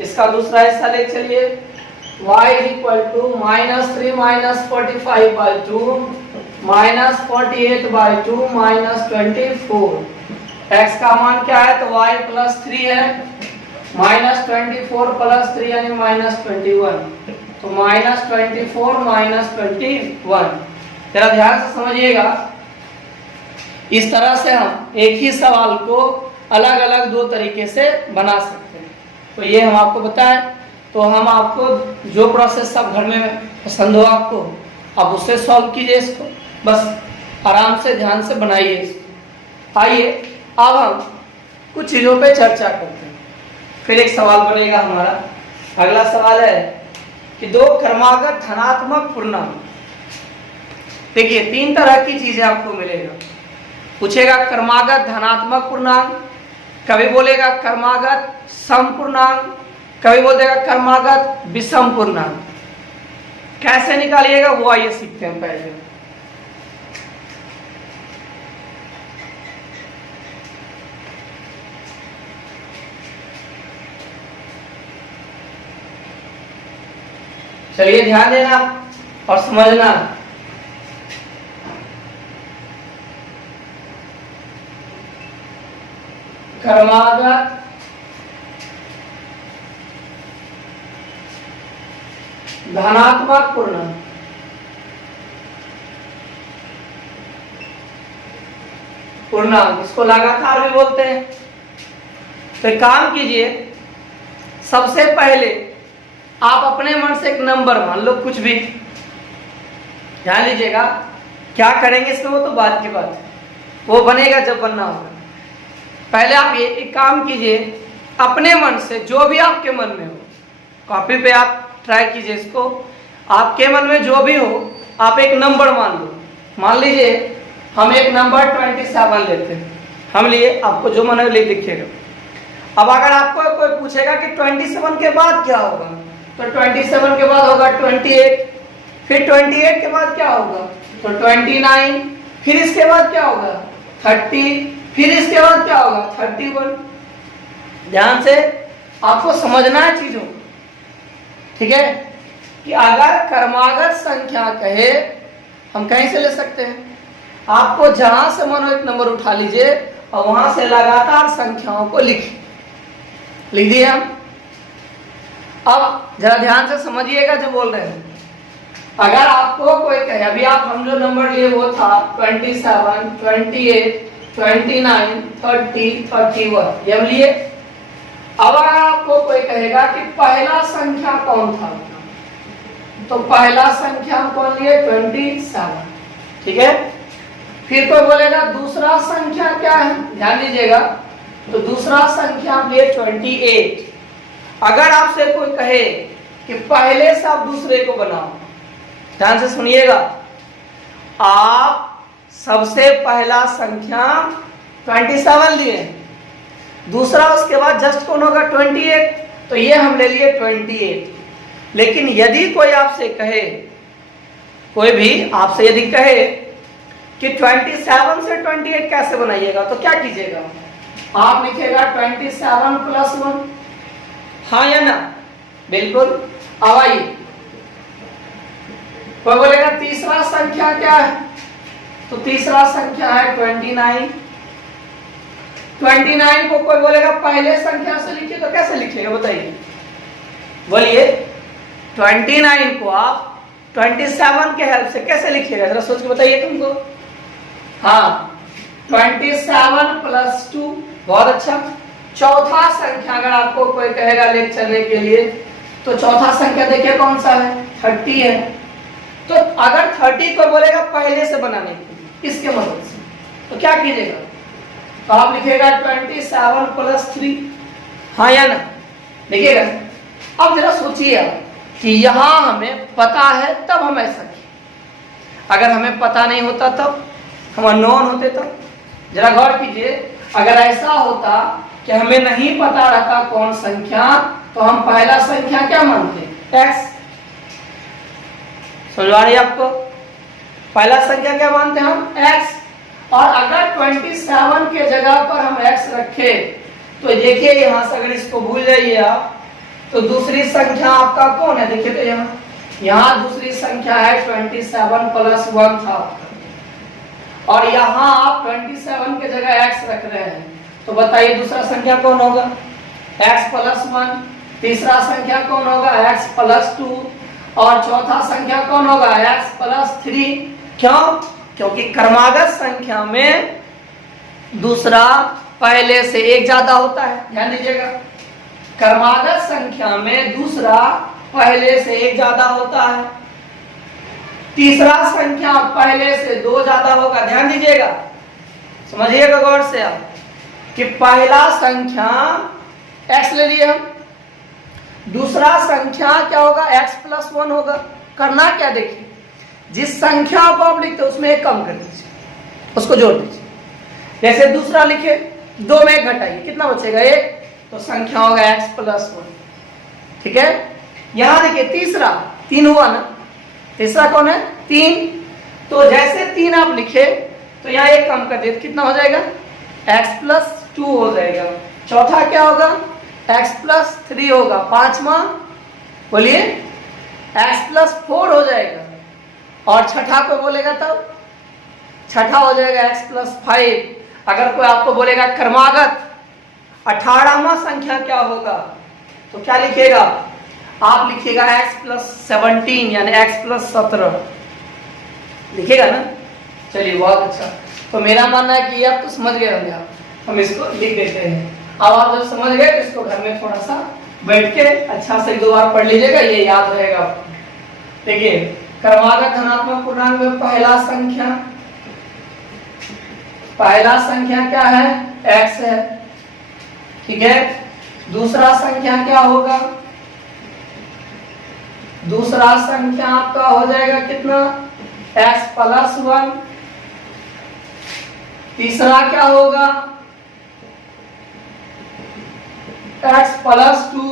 इसका दूसरा हिस्सा ले चलिए, y = -3 - 45/2 -48/2 -24। x का मान क्या है, तो y + 3 है, -24 + 3 यानी -21, तो -24 -21। जरा ध्यान से समझिएगा, इस तरह से हम एक ही सवाल को अलग अलग दो तरीके से बना सकते हैं। तो ये हम आपको बताएं, तो हम आपको जो प्रोसेस सब घर में पसंद हो आपको, आप उससे सॉल्व कीजिए इसको, बस आराम से ध्यान से बनाइए इसको। आइए अब हम कुछ चीज़ों पे चर्चा करते हैं, फिर एक सवाल बनेगा हमारा। अगला सवाल है कि दो क्रमागत धनात्मक पूर्णांक। देखिए 3 तरह की चीजें आपको मिलेगा। पूछेगा क्रमागत धनात्मक पूर्णांक, कभी बोलेगा क्रमागत सम पूर्णांक, कभी बोल देगा क्रमागत विषम पूर्णांक। कैसे निकालिएगा वो आइए सीखते हैं पहले। चलिए ध्यान देना और समझना। क्रमागत धनात्मक पूर्णांक, इसको लगातार भी बोलते हैं। तो एक काम कीजिए, सबसे पहले आप अपने मन से एक नंबर मान लो, कुछ भी। ध्यान लीजिएगा, क्या करेंगे इसमें वो तो बात की बात है, वो बनेगा जब बनना होगा। पहले आप ये एक काम कीजिए, अपने मन से जो भी आपके मन में हो, कॉपी पे आप ट्राई कीजिए इसको, आपके मन में जो भी हो आप एक नंबर मान लो। मान लीजिए हम एक नंबर 27 लेते हैं, हम लिए, आपको जो मन है ले लिखिएगा। अब अगर आपको कोई पूछेगा कि 27 के बाद क्या होगा, तो 27 के बाद होगा 28, फिर 28 के बाद क्या होगा, तो 29, फिर इसके बाद क्या होगा 30, फिर इसके बाद क्या होगा 31। ध्यान से आपको समझना है चीजों, ठीक है, कि अगर क्रमागत संख्या कहे, हम कहीं से ले सकते हैं, आपको जहां से मन हो एक नंबर उठा लीजिए और वहां से लगातार संख्याओं को लिख दिए हम। अब जरा ध्यान से समझिएगा जो बोल रहे हैं। अगर आपको कोई कहे, अभी आप हम जो नंबर लिए वो था 27, 28, 29, 30, 31, ये हम लिए। अब अगर आपको कोई कहेगा कि पहला संख्या कौन था, तो पहला संख्या कौन लिए 27, ठीक है। फिर कोई बोलेगा दूसरा संख्या क्या है, ध्यान दीजिएगा, तो दूसरा संख्या आप लिए 28। अगर आपसे कोई कहे कि पहले से आप दूसरे को बनाओ। ध्यान से सुनिएगा, आप सबसे पहला संख्या 27 लिए, दूसरा उसके बाद जस्ट कौन होगा 28, तो ये हम ले लिए 28। लेकिन यदि कोई आपसे कहे, कोई भी आपसे यदि कहे कि 27 से 28 कैसे बनाइएगा, तो क्या कीजिएगा, आप लिखिएगा 27 प्लस 1, हाँ या ना? बिल्कुल। अब आइए, कोई बोलेगा तीसरा संख्या क्या है, तो तीसरा संख्या है 29। 29 को कोई बोलेगा पहले संख्या से लिखिए, तो कैसे लिखिएगा बताइए? बोलिए, 29 को आप 27 के हेल्प से कैसे लिखिएगा, जरा सोच के बताइए तुमको। हाँ, 27 प्लस 2, बहुत अच्छा। चौथा संख्या अगर आपको कोई कहेगा लेट चलने के लिए, तो चौथा संख्या देखिए कौन सा है, 30 है। तो अगर 30 को बोलेगा पहले से बनाने के लिए, इसके मदद से, तो क्या कीजिएगा, तो आप लिखिएगा 27 प्लस 3, हाँ या ना? देखिएगा, अब जरा सोचिए कि यहां हमें पता है तब हम ऐसा किए, अगर हमें पता नहीं होता तब, हम अननोन होते तब। जरा गौर कीजिए, अगर ऐसा होता कि हमें नहीं पता रहता कौन संख्या, तो हम पहला संख्या क्या मानते, x। समझ आ रही है आपको? पहला संख्या क्या मानते हैं हम, x। और अगर 27 के जगह पर हम x रखे, तो देखिए यहां से अगर इसको भूल जाइए आप, तो दूसरी संख्या आपका कौन है, देखिए तो यहाँ दूसरी संख्या है 27 प्लस 1 था, और यहाँ आप 27 के जगह x रख रहे हैं, तो बताइए दूसरा संख्या कौन होगा, x प्लस 1। तीसरा संख्या कौन होगा, x प्लस 2। और चौथा संख्या कौन होगा, x प्लस 3। क्यों? क्योंकि क्रमागत संख्या में दूसरा पहले से एक ज्यादा होता है। ध्यान दीजिएगा, क्रमागत संख्या में दूसरा पहले से एक ज्यादा होता है, तीसरा संख्या पहले से 2 ज्यादा होगा। ध्यान दीजिएगा, समझिएगा गौर से आप, कि पहला संख्या x ले लिए हम, दूसरा संख्या क्या होगा, x प्लस 1 होगा। करना क्या, देखिए जिस संख्या को आप लिखते हो उसमें एक कम कर दीजिए, उसको जोड़ दीजिए। जैसे दूसरा लिखे, 2 में 1 घटाइए, कितना बचेगा, 1, तो संख्या होगा x प्लस 1। ठीक है, यहां देखिए तीसरा 3 हुआ ना, तीसरा कौन है, 3। तो जैसे 3 आप लिखे, तो यहाँ 1 कम कर दिए, कितना हो जाएगा, x प्लस 2 हो जाएगा। चौथा क्या होगा, x प्लस 3 होगा। पांचवा बोलिए, x प्लस 4 हो जाएगा। और छठा को बोलेगा तब, छठा हो जाएगा x प्लस 5। अगर कोई आपको बोलेगा क्रमागत 18वां संख्या क्या होगा, तो क्या लिखिएगा, आप लिखिएगा x प्लस 17, यानी x प्लस 17 लिखिएगा ना। चलिए बहुत अच्छा, तो मेरा मानना है कि ये आप तो समझ गए होंगे, आप हम इसको लिख देते हैं। अब आप जब समझ गए, तो इसको घर में थोड़ा सा बैठ के अच्छा से 2 बार पढ़ लीजिएगा, ये याद रहेगा आपको। देखिए, क्रमागत धनात्मक पूर्णांक में पहला संख्या क्या है, x है। ठीक है, दूसरा संख्या क्या होगा, दूसरा संख्या आपका हो जाएगा कितना, x प्लस 1। तीसरा क्या होगा, x प्लस 2।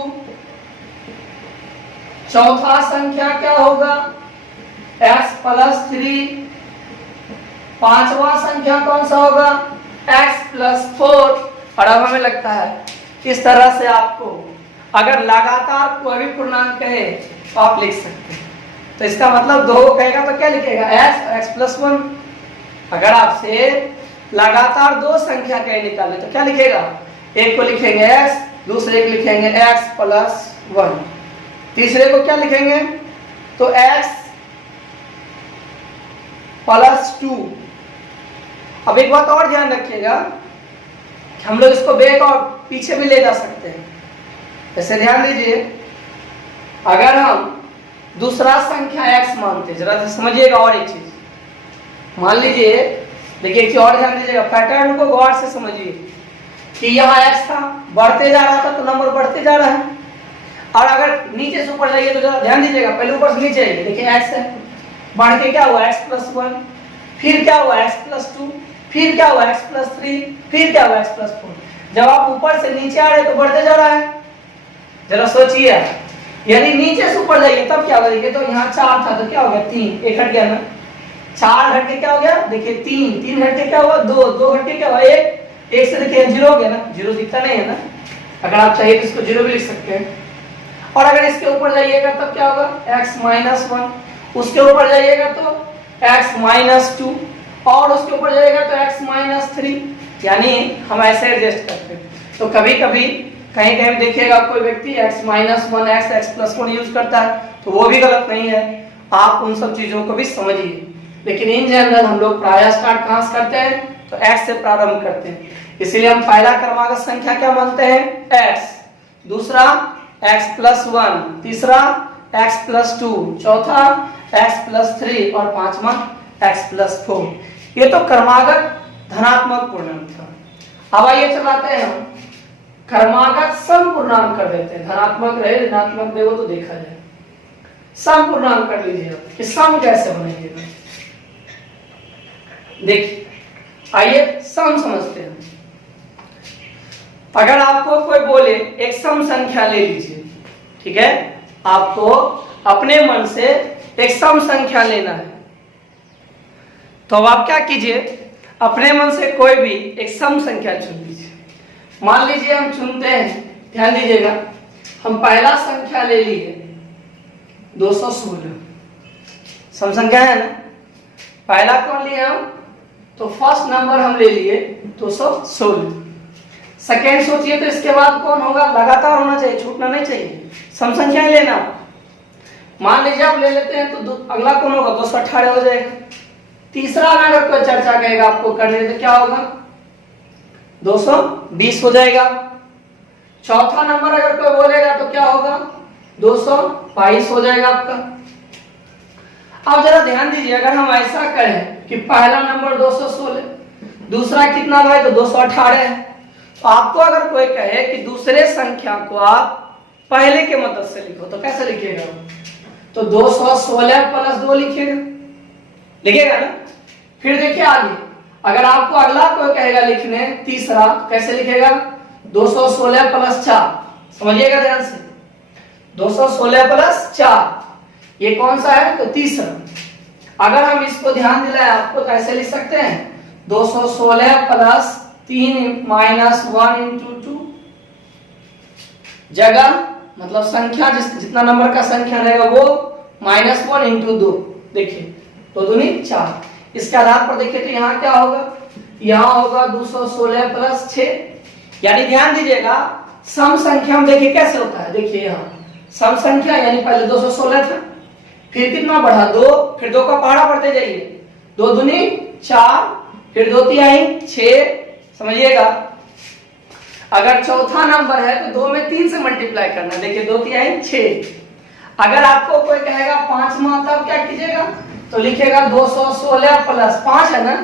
चौथा संख्या क्या होगा, x प्लस 3। पांचवा संख्या कौन सा होगा, x प्लस 4। और अब हमें लगता है इस तरह से आपको अगर लगातार कोई भी पूर्णांक कहे तो आप लिख सकते हैं। तो इसका मतलब 2 कहेगा तो क्या लिखेगा, x प्लस 1। अगर आपसे लगातार 2 संख्या कहे निकाले तो क्या लिखेगा, एक को लिखेंगे x, दूसरे को लिखेंगे x प्लस 1, तीसरे को क्या लिखेंगे, तो x प्लस 2। अब एक बात और ध्यान रखिएगा, हम लोग इसको बैक और पीछे भी ले जा सकते हैं। जैसे ध्यान दीजिए, अगर हम दूसरा संख्या x मानते, जरा समझिएगा और एक चीज मान लीजिए, देखिए और ध्यान दीजिएगा, पैटर्न को गौर से समझिए कि यहाँ x था, बढ़ते जा रहा था तो नंबर बढ़ते जा रहा है। और अगर नीचे से ऊपर जाइए तो जरा ध्यान दीजिएगा, पहले ऊपर से नीचे आइए, देखिए x है, बढ़ के क्या हुआ x+1, फिर क्या हुआ x+2, फिर क्या हुआ x+3, फिर क्या हुआ x+4। जब आप ऊपर से नीचे आ रहे तो बढ़ते जा रहा है, जरा सोचिए। यदि नीचे से ऊपर जाइए तब क्या होगा, देखिए तो यहाँ 4 था तो क्या हो गया 3, 1 हट गया ना, 4 हट के क्या हो गया, देखिए 3, 3 हट के क्या हुआ 2, 2 हट के क्या हुआ 1, 1 से देखिए 0 हो गया ना, 0 दिखता नहीं है ना, अगर आप चाहिए तो इसको 0 भी लिख सकते हैं। और अगर इसके ऊपर जाइएगा तब क्या होगा x-1, उसके ऊपर जाइएगा तो x-2, और उसके ऊपर जाइएगा तो x-3, यानी हम ऐसे एडजस्ट करते हैं। तो कभी कभी कहीं कहीं देखिएगा कोई व्यक्ति x-1 x+1 यूज करता है, तो वो भी गलत नहीं है, आप उन सब चीजों को भी समझिए। लेकिन इन जनरल हम लोग प्रायः स्टार्ट कहां से करते हैं, तो x से प्रारंभ करते हैं। इसीलिए हम पहला क्रमागत संख्या क्या मानते हैं, x, दूसरा x+1, तीसरा x+2, चौथा x+3 और पांचवा x+4। ये तो क्रमागत धनात्मक पूर्णांक था। अब आइए चलाते हैं हम क्रमागत सम पूर्णांक कर देते हैं, धनात्मक रहे ऋणात्मक रहे वो तो देखा जाए। सम पूर्णांक कर लीजिए कि सम कैसे बनेगा, देखिए आइए सम समझते हैं। अगर आपको कोई बोले एक सम संख्या ले लीजिए, ठीक है, आपको अपने मन से एक सम संख्या लेना है, तो अब आप क्या कीजिए, अपने मन से कोई भी एक सम संख्या चुन लीजिए। मान लीजिए हम चुनते हैं, ध्यान दीजिएगा, हम पहला संख्या ले लिए 216, सम संख्या है ना, पहला कौन लिया हम, तो फर्स्ट नंबर हम ले लिए 216। सेकेंड सोचिए तो इसके बाद कौन होगा, लगातार होना चाहिए, छूटना नहीं चाहिए, सम संख्या लेना। मान लीजिए आप ले लेते हैं तो अगला कौन होगा, 218 हो जाएगा। तीसरा में अगर कोई चर्चा कहेगा आपको करने तो क्या होगा, 220 हो जाएगा। चौथा नंबर अगर कोई बोलेगा तो क्या होगा, 222 हो जाएगा आपका। अब जरा ध्यान दीजिए, अगर हम ऐसा कहें कि पहला नंबर 216, दूसरा कितना भाई, तो 218 है, तो आपको अगर कोई कहे कि दूसरे संख्या को आप पहले के मदद से लिखो तो कैसे लिखिएगा, तो 216 + 2 लिखिएगा ना। फिर देखिए आगे, अगर आपको अगला कोई कहेगा लिखने तीसरा, कैसे लिखेगा, 216 + 4, समझिएगा ध्यान से, 216 + 4 ये कौन सा है, तो तीसरा। अगर हम इसको ध्यान दिलाएं आपको तो ऐसे लिख सकते हैं, 216 + 3 - 1 × 2 जगह, मतलब संख्या जितना नंबर का संख्या रहेगा वो -1 × 2, देखिए 2 दूनी 4। इसके आधार पर देखिए तो यहाँ क्या होगा, यहाँ होगा 216 + 6, यानी ध्यान दीजिएगा सम संख्या में देखिए कैसे होता है, देखिए यहाँ सम संख्या यानी पहले 216 था, फिर कितना बढ़ा 2, फिर 2 का पहाड़ा बढ़ते जाइए, 2 दूनी 4, फिर 2 तिहाई 6, समझिएगा। अगर चौथा नंबर है तो 2 में 3 से मल्टीप्लाई करना, देखिए 2 तिहाई 6। अगर आपको कोई कहेगा पांचवा, तब क्या कीजिएगा, तो लिखेगा 216 + 5 है ना,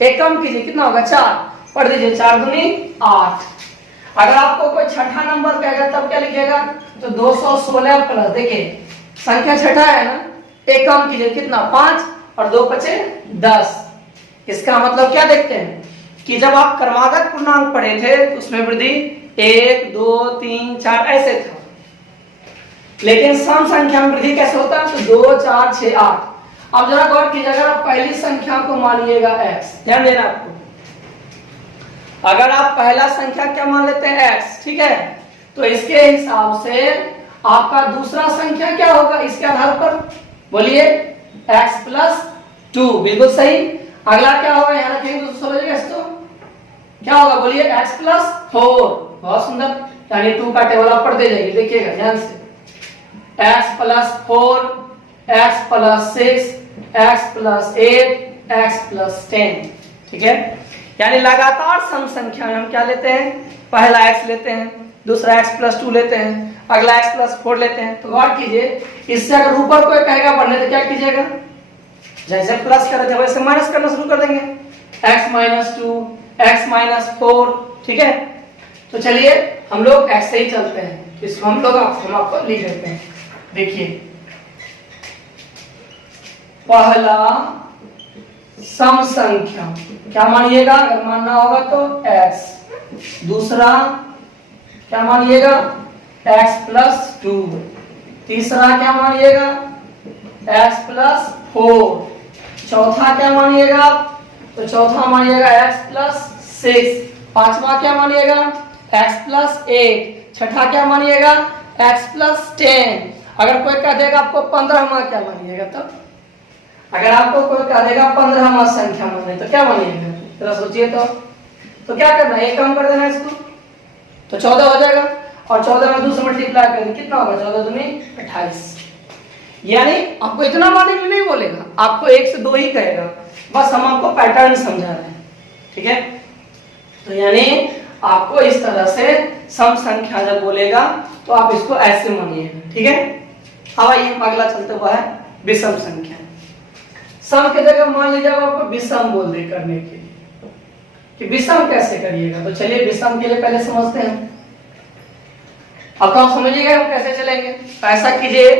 एक कम कीजिए, कितना होगा 4, पढ़ दीजिए, 4 दूनी 8। अगर आपको कोई छठा नंबर कहेगा तब क्या लिखेगा, तो 216 + देखिए संख्या छठा है ना, एक कम कीजिए, कितना 5, और 2 × 5 = 10। इसका मतलब क्या देखते हैं कि जब आप क्रमागत पूर्णांक पढ़े थे तो उसमें वृद्धि 1, 2, 3, 4 ऐसे था, लेकिन सम संख्या में वृद्धि कैसे होता है, तो 2, 4, 6, 8। अब जरा गौर कीजिए, अगर आप पहली संख्या को मानिएगा x, ध्यान देना आपको, अगर आप पहला संख्या क्या मान लेते हैं x, ठीक है, तो इसके हिसाब से आपका दूसरा संख्या क्या होगा, इसके आधार पर बोलिए x+2, बिल्कुल सही। अगला क्या होगा, यहाँ रखेंगे तो समझिएगा इसको, क्या होगा बोलिए x+4, बहुत सुंदर, यानी 2 का टेबल आप पढ़ते जाइए, देखिएगा ध्यान से, x+4, x+6, x+8, x+10, ठीक है। यानी लगातार सम संख्या में हम क्या लेते हैं, पहला x लेते हैं, दूसरा x+2 लेते हैं, अगला x+4 लेते हैं। तो गौर कीजिए, इससे अगर ऊपर कोई कहेगा बढ़ने तो क्या कीजिएगा, जैसे प्लस कर रहे थे वैसे माइनस करना शुरू कर देंगे, x-2, x-4, ठीक है। तो चलिए हम लोग x से ही चलते हैं, इसको हम आपको लिख देते हैं। देखिए, पहला सम संख्या क्या मानिएगा, अगर मानना होगा तो x, दूसरा क्या मानिएगा x+2, तीसरा क्या मानिएगा x+4, चौथा क्या मानिएगा, तो चौथा मानिएगा x+6, पांचवा क्या मानिएगा x+8, छठा क्या मानिएगा x+10। अगर कोई कह देगा आपको 15वां क्या मानिएगा, तो अगर आपको कोई कह देगा 15वां संख्या माने तो क्या मानिएगा, जरा सोचिए। तो क्या करना है, एक कम कर देना इसको, तो 14 हो जाएगा, और 14 में 2 से मल्टीप्लाई करेंगे कितना होगा, 14 दूनी 28। यानी आपको इतना मानने के लिए नहीं बोलेगा, आपको 1 से 2 ही कहेगा, बस हम आपको पैटर्न समझा रहे हैं, ठीक है। तो यानी आपको इस तरह से सम संख्या जब बोलेगा तो आप इसको ऐसे मानिएगा, ठीक है। अब आइए अगला चलते हुआ है विषम संख्या। सम के जगह मान लीजिए आपको विषम बोल दे करने के लिए, कि विषम कैसे करिएगा, तो चलिए विषम के लिए पहले समझते हैं। अब तो आप समझिएगा हम कैसे चलेंगे। तो ऐसा कीजिए,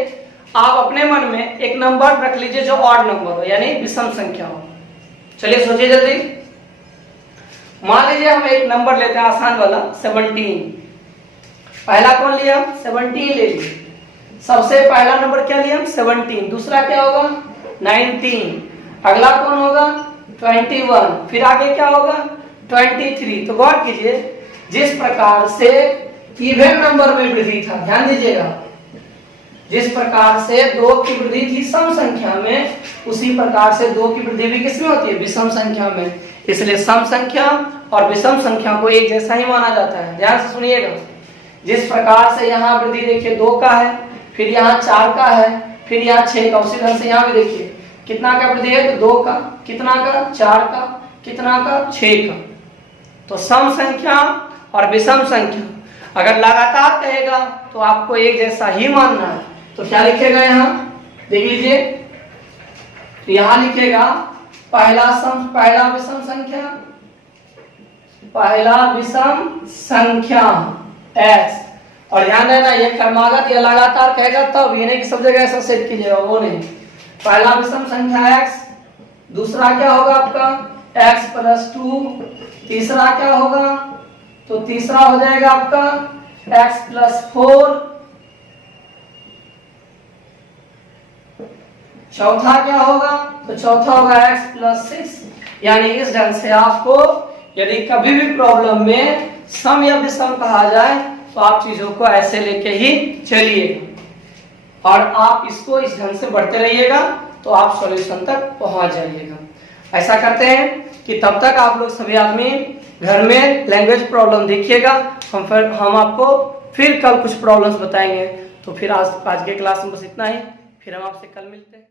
आप अपने मन में एक नंबर रख लीजिए जो ऑड नंबर हो, यानी विषम संख्या हो। चलिए सोचिए जल्दी। मान लीजिए हम एक नंबर लेते हैं आसान वाला 17। पहला कौन लिया, 17 ले लिए। सबसे पहला नंबर क्या लिया हम 17, दूसरा क्या होगा 19, अगला कौन होगा 21, फिर आगे क्या होगा 23। तो गौर कीजिए, जिस प्रकार से इवन नंबर में वृद्धि था, ध्यान दीजिएगा, जिस प्रकार से 2 की वृद्धि थी सम संख्या में, उसी प्रकार से 2 की वृद्धि भी किसमें होती है, विषम संख्या में। इसलिए सम संख्या और विषम संख्या को एक जैसा ही माना जाता है। ध्यान से सुनिएगा, जिस प्रकार से यहाँ वृद्धि देखिए 2 का है, फिर यहाँ 4 का है, फिर यहाँ 6 का, उसी ढंग से यहाँ भी देखिए कितना का वृद्धि है, तो 2 का, कितना का 4 का, कितना का 6 का। तो सम संख्या और विषम संख्या अगर लगातार कहेगा तो आपको एक जैसा ही मानना है। तो क्या लिखेगा यहाँ देख लीजिए, तो यहाँ लिखेगा पहला विषम संख्या, पहला विषम संख्या x, और ध्यान देना ये क्रमागत या लगातार कहेगा तब, ये नहीं कि सब जगह ऐसा सेट कीजिएगा, वो नहीं। पहला विषम संख्या x, दूसरा क्या होगा आपका x+2, तीसरा क्या होगा, तो तीसरा हो जाएगा आपका x+4, चौथा क्या होगा, तो चौथा होगा x+6। यानी इस ढंग से आपको यदि कभी भी प्रॉब्लम में सम या विषम कहा जाए तो आप चीजों को ऐसे लेके ही चलिएगा, और आप इसको इस ढंग से बढ़ते रहिएगा तो आप सॉल्यूशन तक पहुंच जाइएगा। ऐसा करते हैं कि तब तक आप लोग सभी आदमी घर में लैंग्वेज प्रॉब्लम देखिएगा, हम आपको फिर कल कुछ प्रॉब्लम्स बताएंगे। तो फिर आज के क्लास में बस इतना ही, फिर हम आपसे कल मिलते हैं।